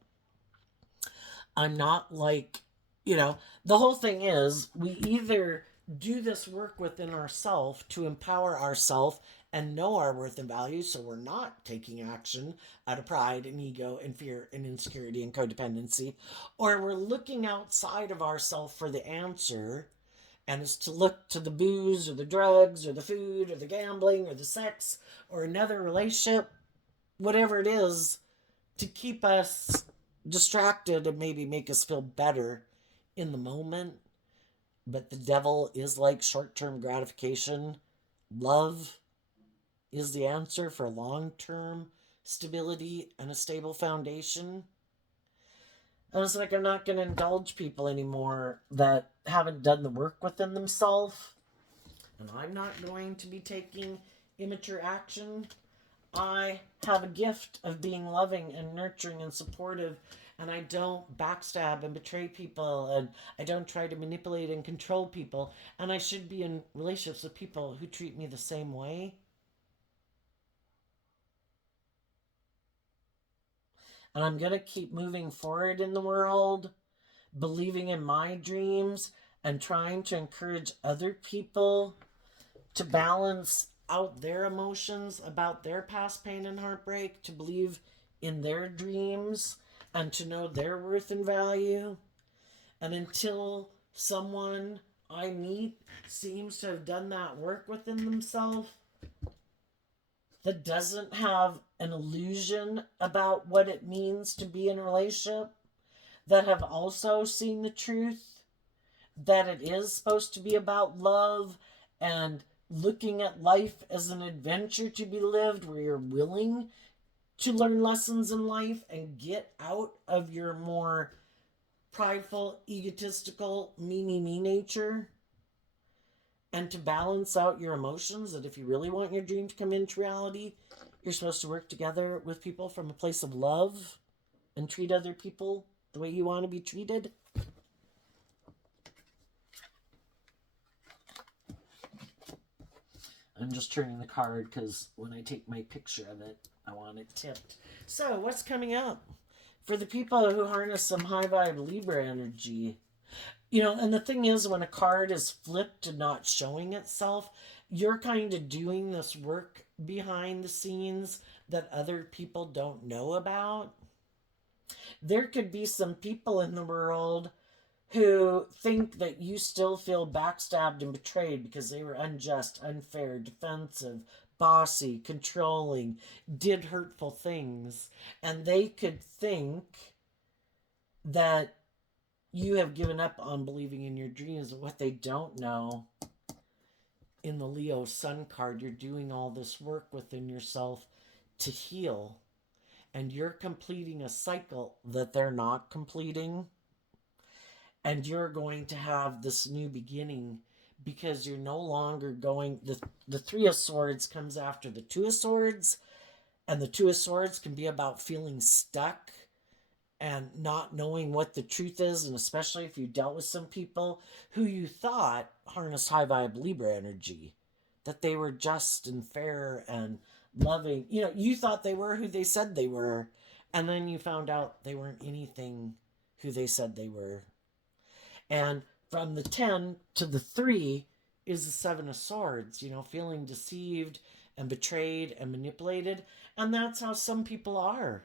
I'm not like, the whole thing is we either do this work within ourselves to empower ourselves and know our worth and value, so we're not taking action out of pride and ego and fear and insecurity and codependency, or we're looking outside of ourselves for the answer, and it's to look to the booze or the drugs or the food or the gambling or the sex or another relationship, whatever it is, to keep us distracted and maybe make us feel better in the moment. But the devil is like short term gratification. Love is the answer for long term stability and a stable foundation. And it's like I'm not going to indulge people anymore that haven't done the work within themselves. And I'm not going to be taking immature action. I have a gift of being loving and nurturing and supportive, and I don't backstab and betray people, and I don't try to manipulate and control people, and I should be in relationships with people who treat me the same way. And I'm going to keep moving forward in the world, believing in my dreams and trying to encourage other people to balance out their emotions about their past pain and heartbreak, to believe in their dreams and to know their worth and value. And until someone I meet seems to have done that work within themselves, that doesn't have an illusion about what it means to be in a relationship, that have also seen the truth that it is supposed to be about love and looking at life as an adventure to be lived where you're willing to learn lessons in life and get out of your more prideful, egotistical, me nature, and to balance out your emotions. That if you really want your dream to come into reality, you're supposed to work together with people from a place of love and treat other people the way you want to be treated. I'm just turning the card because when I take my picture of it, I want it tipped. So, what's coming up for the people who harness some high vibe Libra energy? And the thing is, when a card is flipped and not showing itself, you're kind of doing this work behind the scenes that other people don't know about. There could be some people in the world who think that you still feel backstabbed and betrayed because they were unjust, unfair, defensive, bossy, controlling, did hurtful things. And they could think that you have given up on believing in your dreams. What they don't know, in the Leo Sun card, you're doing all this work within yourself to heal. And you're completing a cycle that they're not completing. And you're going to have this new beginning because you're no longer going. The Three of Swords comes after the Two of Swords, and the Two of Swords can be about feeling stuck and not knowing what the truth is, and especially if you dealt with some people who you thought harnessed high vibe Libra energy, that they were just and fair and loving. You know, you thought they were who they said they were, and then you found out they weren't anything who they said they were. And from the 10 to the 3 is the Seven of Swords, you know, feeling deceived and betrayed and manipulated. And that's how some people are.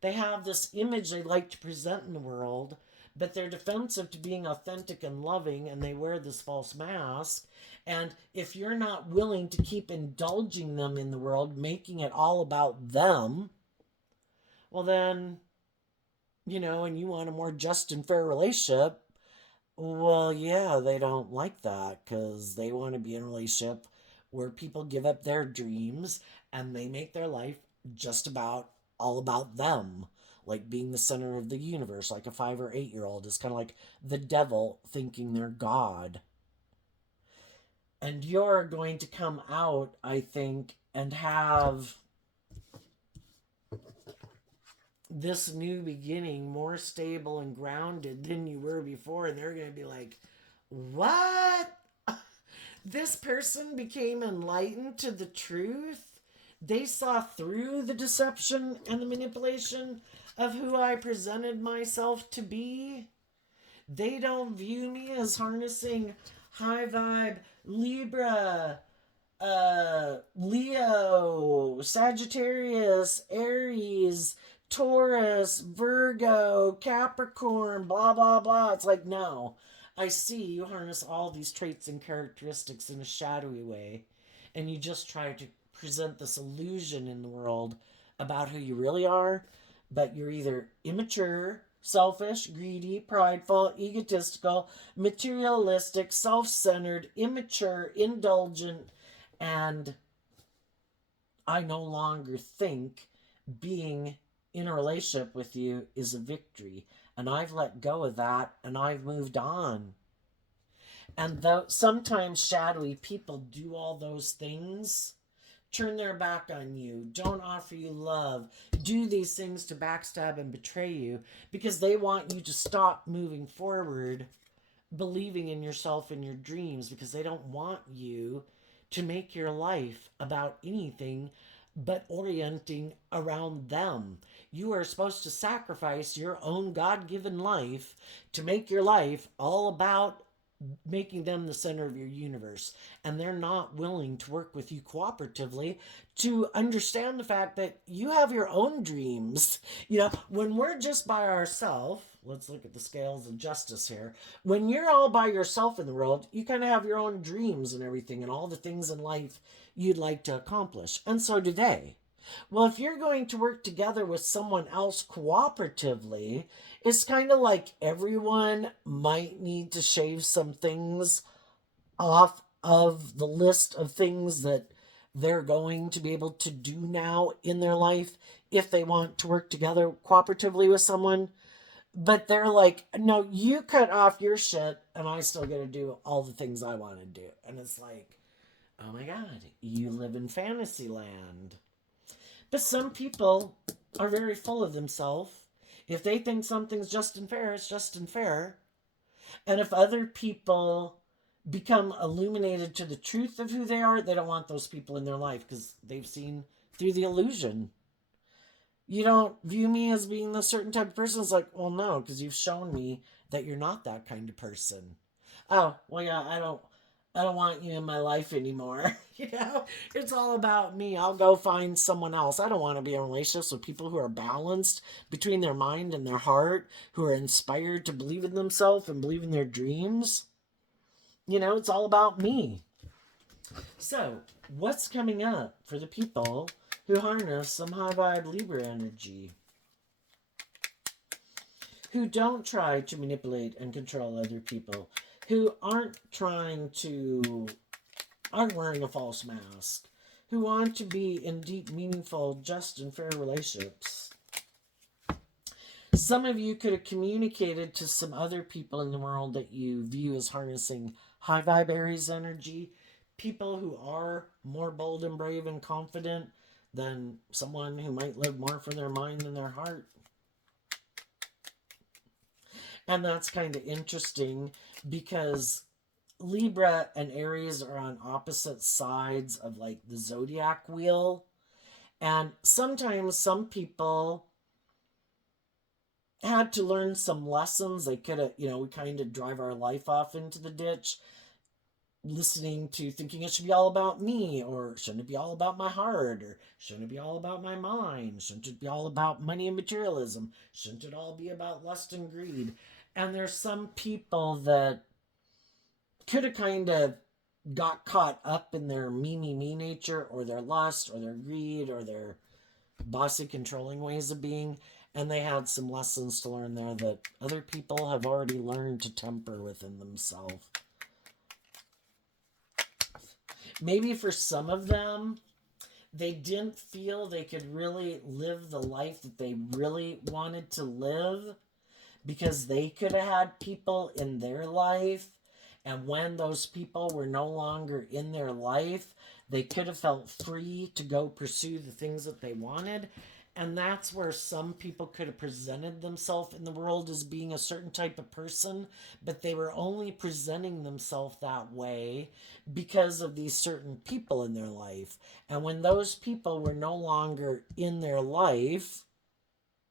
They have this image they like to present in the world, but they're defensive to being authentic and loving, and they wear this false mask. And if you're not willing to keep indulging them in the world, making it all about them, well, then, you know, and you want a more just and fair relationship, well, yeah, they don't like that because they want to be in a relationship where people give up their dreams and they make their life just about all about them, like being the center of the universe, like a 5 or 8 year old is kind of like the devil thinking they're God. And you're going to come out, I think, and have this new beginning more stable and grounded than you were before. And they're going to be like, what? This person became enlightened to the truth. They saw through the deception and the manipulation of who I presented myself to be. They don't view me as harnessing high vibe Libra, Leo, Sagittarius, Aries, Taurus, Virgo, Capricorn, blah, blah, blah. It's like, no. I see you harness all these traits and characteristics in a shadowy way, and you just try to present this illusion in the world about who you really are, but you're either immature, selfish, greedy, prideful, egotistical, materialistic, self centered, immature, indulgent, and I no longer think being in a relationship with you is a victory. And I've let go of that and I've moved on. And though sometimes shadowy people do all those things, turn their back on you, don't offer you love, do these things to backstab and betray you because they want you to stop moving forward, believing in yourself and your dreams, because they don't want you to make your life about anything but orienting around them. You are supposed to sacrifice your own God given life to make your life all about making them the center of your universe. And they're not willing to work with you cooperatively to understand the fact that you have your own dreams. You know, when we're just by ourselves, let's look at the scales of justice here. When you're all by yourself in the world, you kind of have your own dreams and everything and all the things in life you'd like to accomplish. And so do they. Well, if you're going to work together with someone else cooperatively, it's kind of like everyone might need to shave some things off of the list of things that they're going to be able to do now in their life if they want to work together cooperatively with someone. But they're like, no, you cut off your shit and I still get to do all the things I want to do. And it's like, oh my God, you live in fantasy land. But some people are very full of themselves. If they think something's just and fair, it's just and fair. And if other people become illuminated to the truth of who they are, they don't want those people in their life because they've seen through the illusion. You don't view me as being a certain type of person. It's like, well, no, because you've shown me that you're not that kind of person. Oh, well, yeah, I don't want you in my life anymore. You know, it's all about me. I'll go find someone else. I don't want to be in relationships with people who are balanced between their mind and their heart, who are inspired to believe in themselves and believe in their dreams. You know, it's all about me. So, what's coming up for the people who harness some high vibe Libra energy? Who don't try to manipulate and control other people, who aren't wearing a false mask, who want to be in deep, meaningful, just, and fair relationships. Some of you could have communicated to some other people in the world that you view as harnessing high vibe Aries energy. People who are more bold and brave and confident than someone who might live more for their mind than their heart. And that's kind of interesting because Libra and Aries are on opposite sides of like the zodiac wheel. And sometimes some people had to learn some lessons. They could have, we kind of drive our life off into the ditch, listening to thinking it should be all about me, or shouldn't it be all about my heart, or shouldn't it be all about my mind, shouldn't it be all about money and materialism, shouldn't it all be about lust and greed. And there's some people that could have kind of got caught up in their me nature, or their lust, or their greed, or their bossy controlling ways of being, and they had some lessons to learn there that other people have already learned to temper within themselves. Maybe for some of them, they didn't feel they could really live the life that they really wanted to live because they could have had people in their life. And when those people were no longer in their life, they could have felt free to go pursue the things that they wanted. And that's where some people could have presented themselves in the world as being a certain type of person, but they were only presenting themselves that way because of these certain people in their life. And when those people were no longer in their life,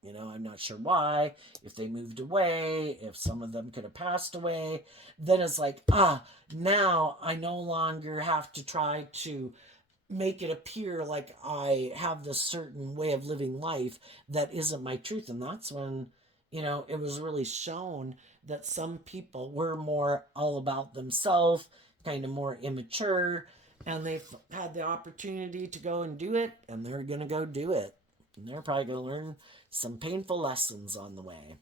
I'm not sure why, if they moved away, if some of them could have passed away, then it's like, now I no longer have to try to make it appear like I have this certain way of living life that isn't my truth. And that's when, it was really shown that some people were more all about themselves, kind of more immature, and they've had the opportunity to go and do it, and they're going to go do it. And they're probably going to learn some painful lessons on the way.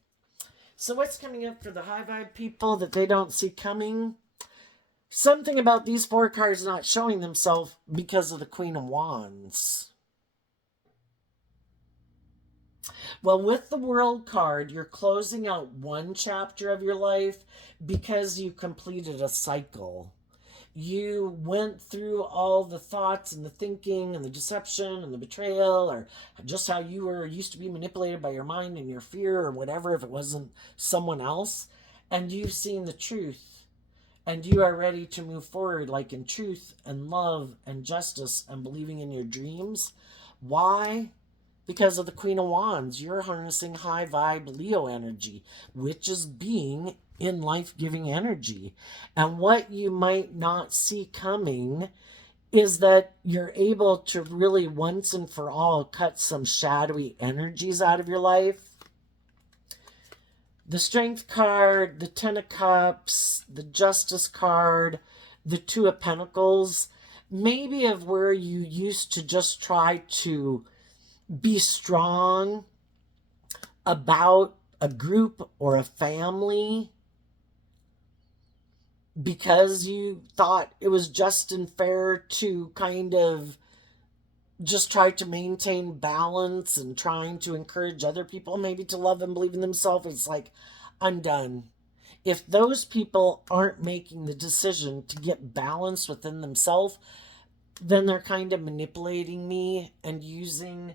So, what's coming up for the high vibe people that they don't see coming? Something about these 4 cards not showing themselves because of the Queen of Wands. Well, with the World card, you're closing out one chapter of your life because you completed a cycle. You went through all the thoughts and the thinking and the deception and the betrayal, or just how you were used to be manipulated by your mind and your fear or whatever, if it wasn't someone else. And you've seen the truth. And you are ready to move forward like in truth and love and justice and believing in your dreams. Why? Because of the Queen of Wands. You're harnessing high vibe Leo energy, which is being in life-giving energy. And what you might not see coming is that you're able to really once and for all cut some shadowy energies out of your life. The Strength card, the Ten of Cups, the Justice card, the Two of Pentacles, maybe of where you used to just try to be strong about a group or a family because you thought it was just and fair to kind of just try to maintain balance and trying to encourage other people maybe to love and believe in themselves. It's like, I'm done. If those people aren't making the decision to get balance within themselves, then they're kind of manipulating me and using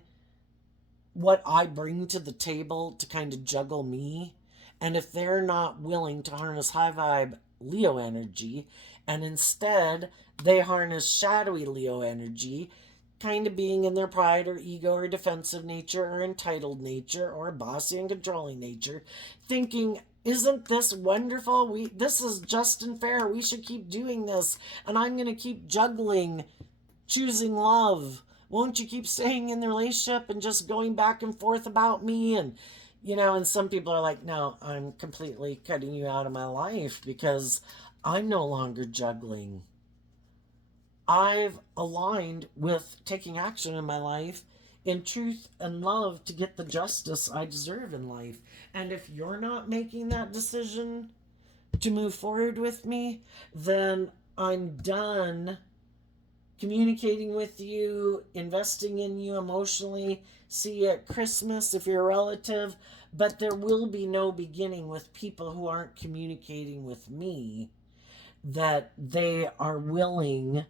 what I bring to the table to kind of juggle me. And if they're not willing to harness high vibe Leo energy, and instead they harness shadowy Leo energy, kind of being in their pride or ego or defensive nature or entitled nature or bossy and controlling nature, thinking, isn't this wonderful? This is just and fair. We should keep doing this. And I'm going to keep juggling, choosing love. Won't you keep staying in the relationship and just going back and forth about me? And, and some people are like, no, I'm completely cutting you out of my life because I'm no longer juggling. I've aligned with taking action in my life in truth and love to get the justice I deserve in life. And if you're not making that decision to move forward with me, then I'm done communicating with you, investing in you emotionally. See you at Christmas if you're a relative. But there will be no beginning with people who aren't communicating with me. that they are willing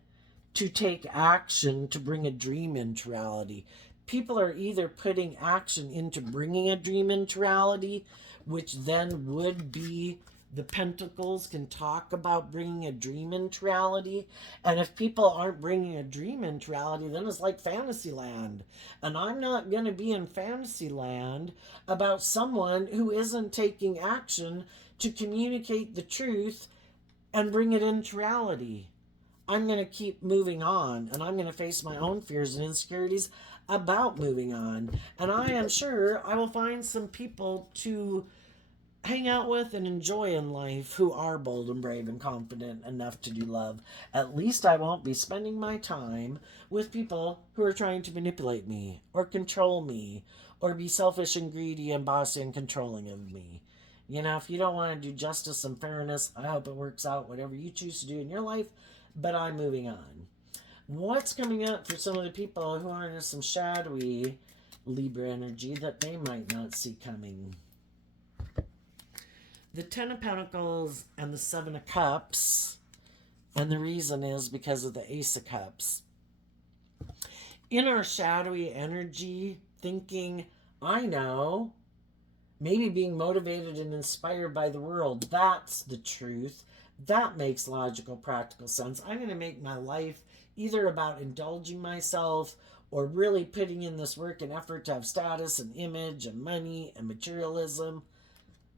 to take action to bring a dream into reality. People are either putting action into bringing a dream into reality, which then would be the pentacles can talk about bringing a dream into reality. And if people aren't bringing a dream into reality, then it's like fantasy land. And I'm not going to be in fantasy land about someone who isn't taking action to communicate the truth and bring it into reality. I'm going to keep moving on, and I'm going to face my own fears and insecurities about moving on. And I am sure I will find some people to hang out with and enjoy in life who are bold and brave and confident enough to do love. At least I won't be spending my time with people who are trying to manipulate me or control me or be selfish and greedy and bossy and controlling of me. You know, if you don't want to do justice and fairness, I hope it works out, whatever you choose to do in your life, but I'm moving on. What's coming up for some of the people who are in some shadowy Libra energy that they might not see coming? The Ten of Pentacles and the Seven of Cups, and the reason is because of the Ace of Cups. In our shadowy energy, thinking, I know, maybe being motivated and inspired by the world, that's the truth. That makes logical, practical sense. I'm going to make my life either about indulging myself or really putting in this work and effort to have status and image and money and materialism.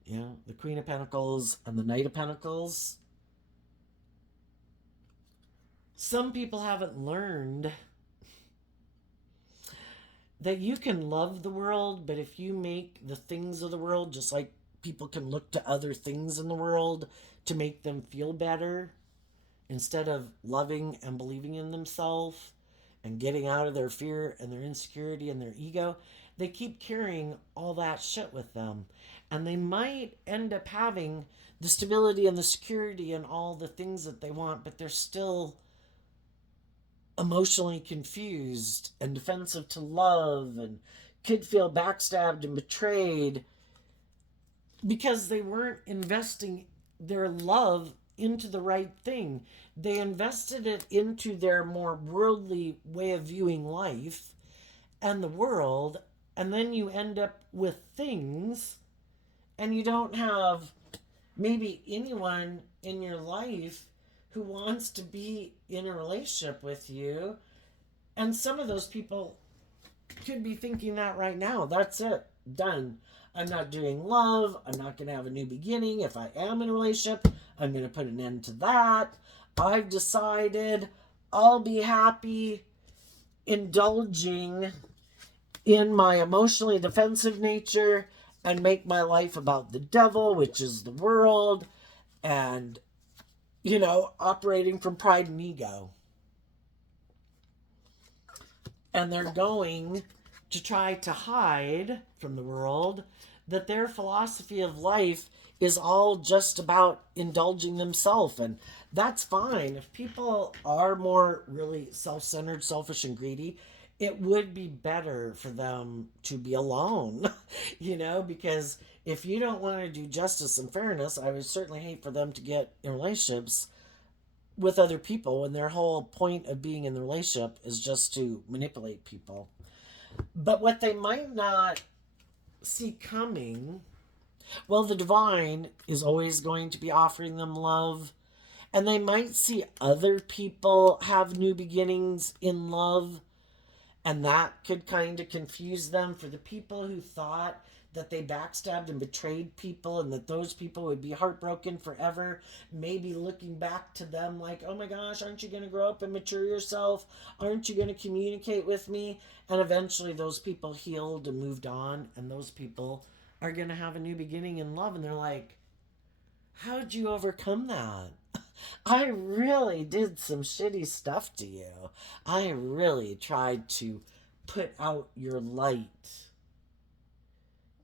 You know, the Queen of Pentacles and the Knight of Pentacles. Some people haven't learned that you can love the world, but if you make the things of the world, just like people can look to other things in the world to make them feel better, instead of loving and believing in themselves and getting out of their fear and their insecurity and their ego, they keep carrying all that shit with them. And they might end up having the stability and the security and all the things that they want, but they're still emotionally confused and defensive to love and could feel backstabbed and betrayed because they weren't investing their love into the right thing. They invested it into their more worldly way of viewing life and the world, and then you end up with things and you don't have maybe anyone in your life who wants to be in a relationship with you. And some of those people could be thinking that right now. That's it. Done. I'm not doing love. I'm not going to have a new beginning. If I am in a relationship, I'm going to put an end to that. I've decided I'll be happy indulging in my emotionally defensive nature and make my life about the devil, which is the world, and, you know, operating from pride and ego. And they're going to try to hide from the world that their philosophy of life is all just about indulging themselves. And that's fine. If people are more really self-centered, selfish, and greedy, it would be better for them to be alone, you know, because if you don't want to do justice and fairness, I would certainly hate for them to get in relationships with other people when their whole point of being in the relationship is just to manipulate people. But what they might not see coming, well, the divine is always going to be offering them love, and they might see other people have new beginnings in love, and that could kind of confuse them. For the people who thought that they backstabbed and betrayed people and that those people would be heartbroken forever, maybe looking back to them like, oh my gosh, aren't you going to grow up and mature yourself? Aren't you going to communicate with me? And eventually those people healed and moved on, and those people are going to have a new beginning in love. And they're like, how'd you overcome that? I really did some shitty stuff to you. I really tried to put out your light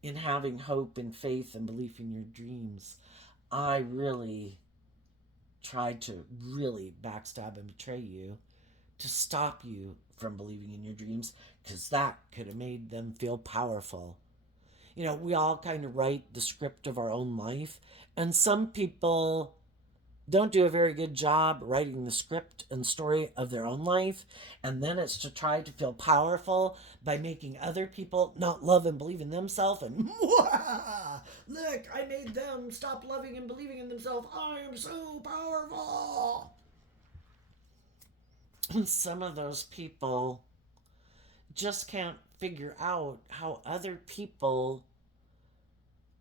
in having hope and faith and belief in your dreams. I really tried to really backstab and betray you to stop you from believing in your dreams, because that could have made them feel powerful. You know, we all kind of write the script of our own life, and some people don't do a very good job writing the script and story of their own life. And then it's to try to feel powerful by making other people not love and believe in themselves. And look, I made them stop loving and believing in themselves. I am so powerful. And some of those people just can't figure out how other people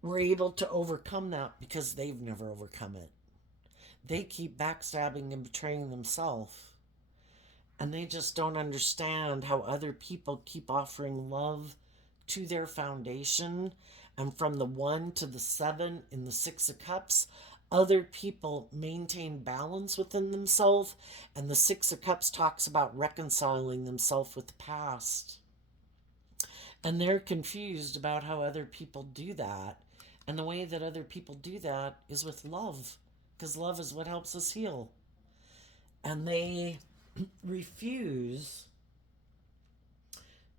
were able to overcome that because they've never overcome it. They keep backstabbing and betraying themselves. And they just don't understand how other people keep offering love to their foundation. And from the 1 to the 7 in the 6 of Cups, other people maintain balance within themselves. And the 6 of Cups talks about reconciling themselves with the past. And they're confused about how other people do that. And the way that other people do that is with love, because love is what helps us heal. And they refuse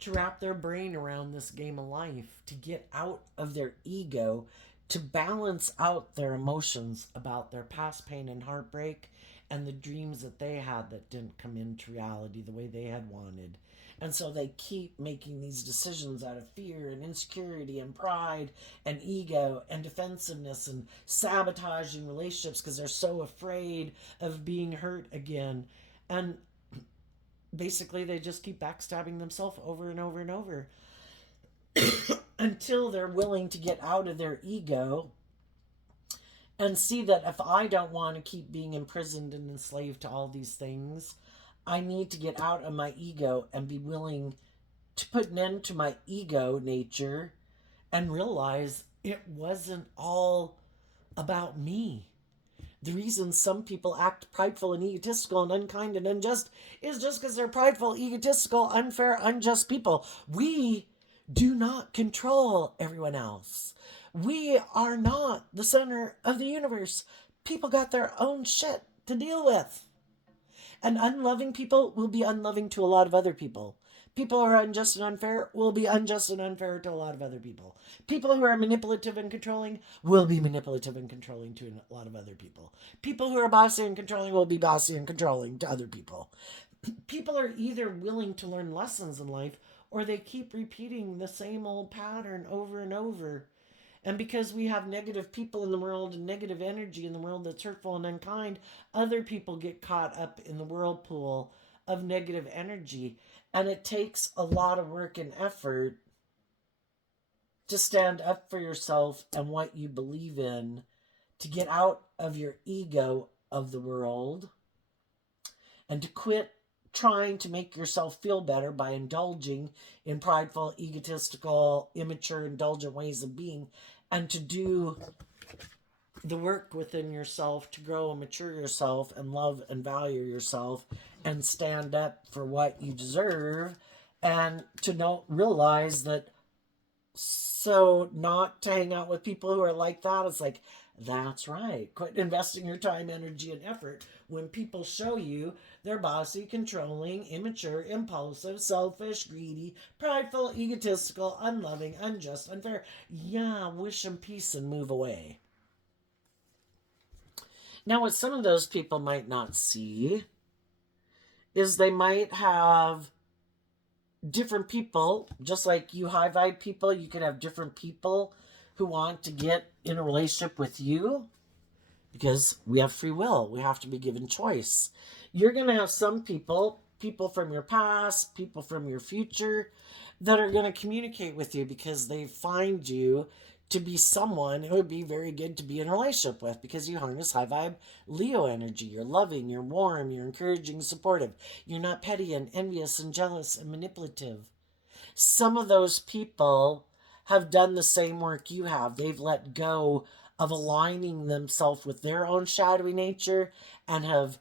to wrap their brain around this game of life, to get out of their ego, to balance out their emotions about their past pain and heartbreak and the dreams that they had that didn't come into reality the way they had wanted. And so they keep making these decisions out of fear and insecurity and pride and ego and defensiveness and sabotaging relationships because they're so afraid of being hurt again. And basically, they just keep backstabbing themselves over and over and over until they're willing to get out of their ego and see that if I don't want to keep being imprisoned and enslaved to all these things, I need to get out of my ego and be willing to put an end to my ego nature and realize it wasn't all about me. The reason some people act prideful and egotistical and unkind and unjust is just because they're prideful, egotistical, unfair, unjust people. We do not control everyone else. We are not the center of the universe. People got their own shit to deal with. And unloving people will be unloving to a lot of other people. People who are unjust and unfair will be unjust and unfair to a lot of other people. People who are manipulative and controlling will be manipulative and controlling to a lot of other people. People who are bossy and controlling will be bossy and controlling to other people. People are either willing to learn lessons in life or they keep repeating the same old pattern over and over. And because we have negative people in the world and negative energy in the world that's hurtful and unkind, other people get caught up in the whirlpool of negative energy. And it takes a lot of work and effort to stand up for yourself and what you believe in, to get out of your ego of the world, and to quit trying to make yourself feel better by indulging in prideful, egotistical, immature, indulgent ways of being, and to do the work within yourself to grow and mature yourself and love and value yourself and stand up for what you deserve, and to realize that, so not to hang out with people who are like that. It's like, that's right. Quit investing your time, energy, and effort when people show you they're bossy, controlling, immature, impulsive, selfish, greedy, prideful, egotistical, unloving, unjust, unfair. Yeah, wish them peace and move away. Now, what some of those people might not see is they might have different people, just like you high vibe people, you could have different people who want to get in a relationship with you because we have free will. We have to be given choice. You're going to have some people, people from your past, people from your future, that are going to communicate with you because they find you to be someone who would be very good to be in a relationship with because you harness high vibe Leo energy. You're loving, you're warm, you're encouraging, supportive. You're not petty and envious and jealous and manipulative. Some of those people have done the same work you have. They've let go of aligning themselves with their own shadowy nature and have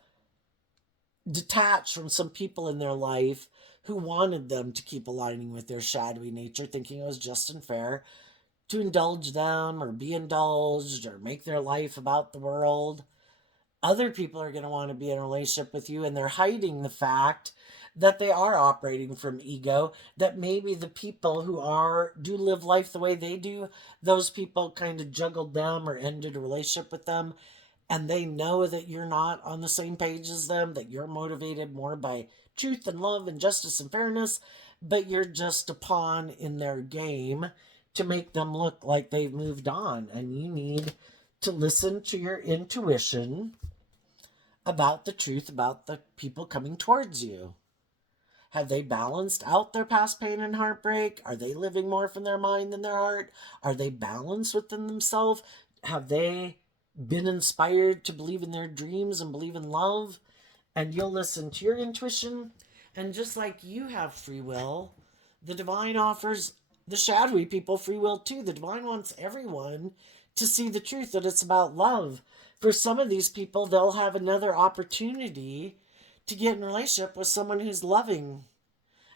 detached from some people in their life who wanted them to keep aligning with their shadowy nature, thinking it was just and fair to indulge them or be indulged or make their life about the world. Other people are going to want to be in a relationship with you, and they're hiding the fact that they are operating from ego, that maybe the people who do live life the way they do, those people kind of juggled them or ended a relationship with them, and they know that you're not on the same page as them, that you're motivated more by truth and love and justice and fairness, but you're just a pawn in their game to make them look like they've moved on. And you need to listen to your intuition about the truth about the people coming towards you. Have they balanced out their past pain and heartbreak? Are they living more from their mind than their heart? Are they balanced within themselves? Have they been inspired to believe in their dreams and believe in love? And you'll listen to your intuition. And just like you have free will, the divine offers the shadowy people free will too. The divine wants everyone to see the truth that it's about love. For some of these people, they'll have another opportunity to get in a relationship with someone who's loving.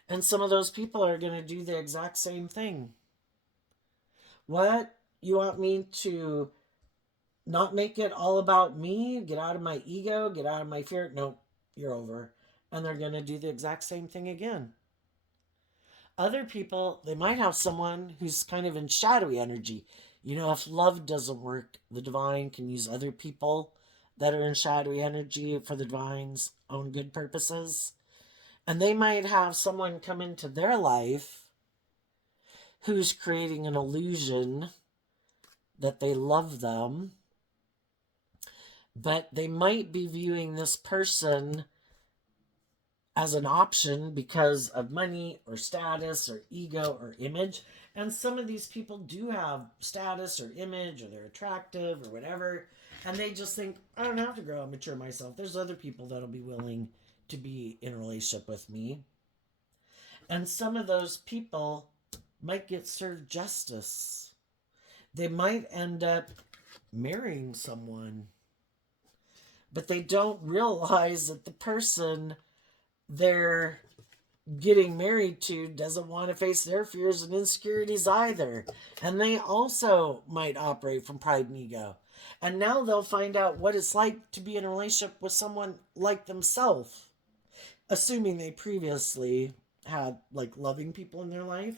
And some of those people are going to do the exact same thing. What? You want me to not make it all about me? Get out of my ego? Get out of my fear? Nope, you're over. And they're going to do the exact same thing again. Other people, they might have someone who's kind of in shadowy energy. You know, if love doesn't work, the divine can use other people that are in shadowy energy for the divine's own good purposes. And they might have someone come into their life who's creating an illusion that they love them, but they might be viewing this person as an option because of money or status or ego or image. And some of these people do have status or image, or they're attractive or whatever. And they just think, I don't have to grow and mature myself. There's other people that'll be willing to be in a relationship with me. And some of those people might get served justice. They might end up marrying someone, but they don't realize that the person they're getting married to doesn't want to face their fears and insecurities either. And they also might operate from pride and ego. And now they'll find out what it's like to be in a relationship with someone like themselves, assuming they previously had like loving people in their life.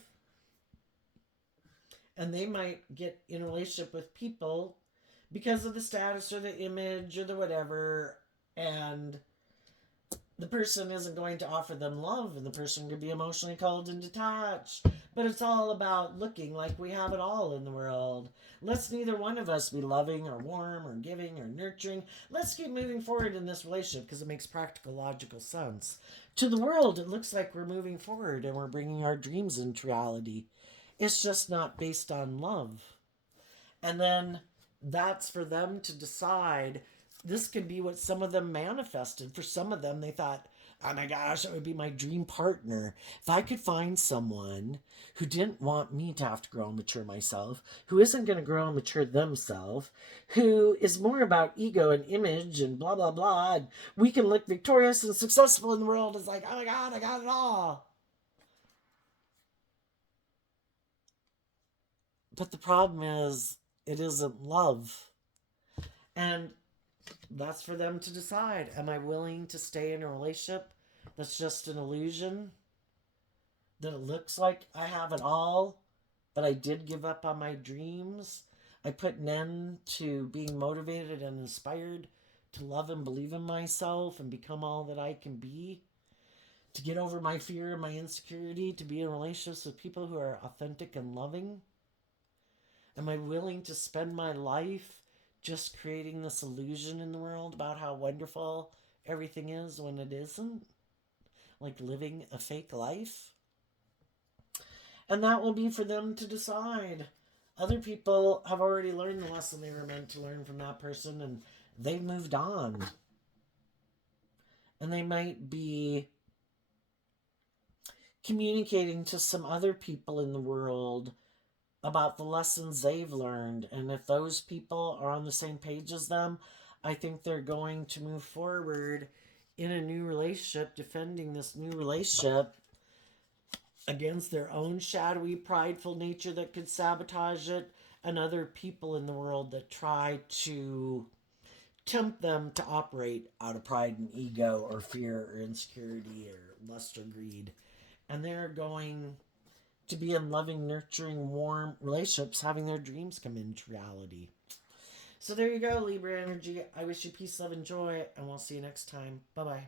And they might get in a relationship with people because of the status or the image or the whatever, and the person isn't going to offer them love, and the person could be emotionally cold and detached. But it's all about looking like we have it all in the world. Let's neither one of us be loving or warm or giving or nurturing. Let's keep moving forward in this relationship because it makes practical, logical sense. To the world, it looks like we're moving forward and we're bringing our dreams into reality. It's just not based on love. And then that's for them to decide. This could be what some of them manifested. For some of them, they thought, oh my gosh, that would be my dream partner. If I could find someone who didn't want me to have to grow and mature myself, who isn't going to grow and mature themselves, who is more about ego and image and blah, blah, blah, and we can look victorious and successful in the world. It's like, oh my God, I got it all. But the problem is, it isn't love. And that's for them to decide. Am I willing to stay in a relationship that's just an illusion? That it looks like I have it all, but I did give up on my dreams. I put an end to being motivated and inspired to love and believe in myself and become all that I can be. To get over my fear and my insecurity, to be in relationships with people who are authentic and loving. Am I willing to spend my life just creating this illusion in the world about how wonderful everything is when it isn't? Like living a fake life? And that will be for them to decide. Other people have already learned the lesson they were meant to learn from that person, and they've moved on. And they might be communicating to some other people in the world about the lessons they've learned. And if those people are on the same page as them, I think they're going to move forward in a new relationship, defending this new relationship against their own shadowy, prideful nature that could sabotage it, and other people in the world that try to tempt them to operate out of pride and ego or fear or insecurity or lust or greed. And they're going to be in loving, nurturing, warm relationships, having their dreams come into reality. So there you go, Libra energy. I wish you peace, love, and joy, and we'll see you next time. Bye bye.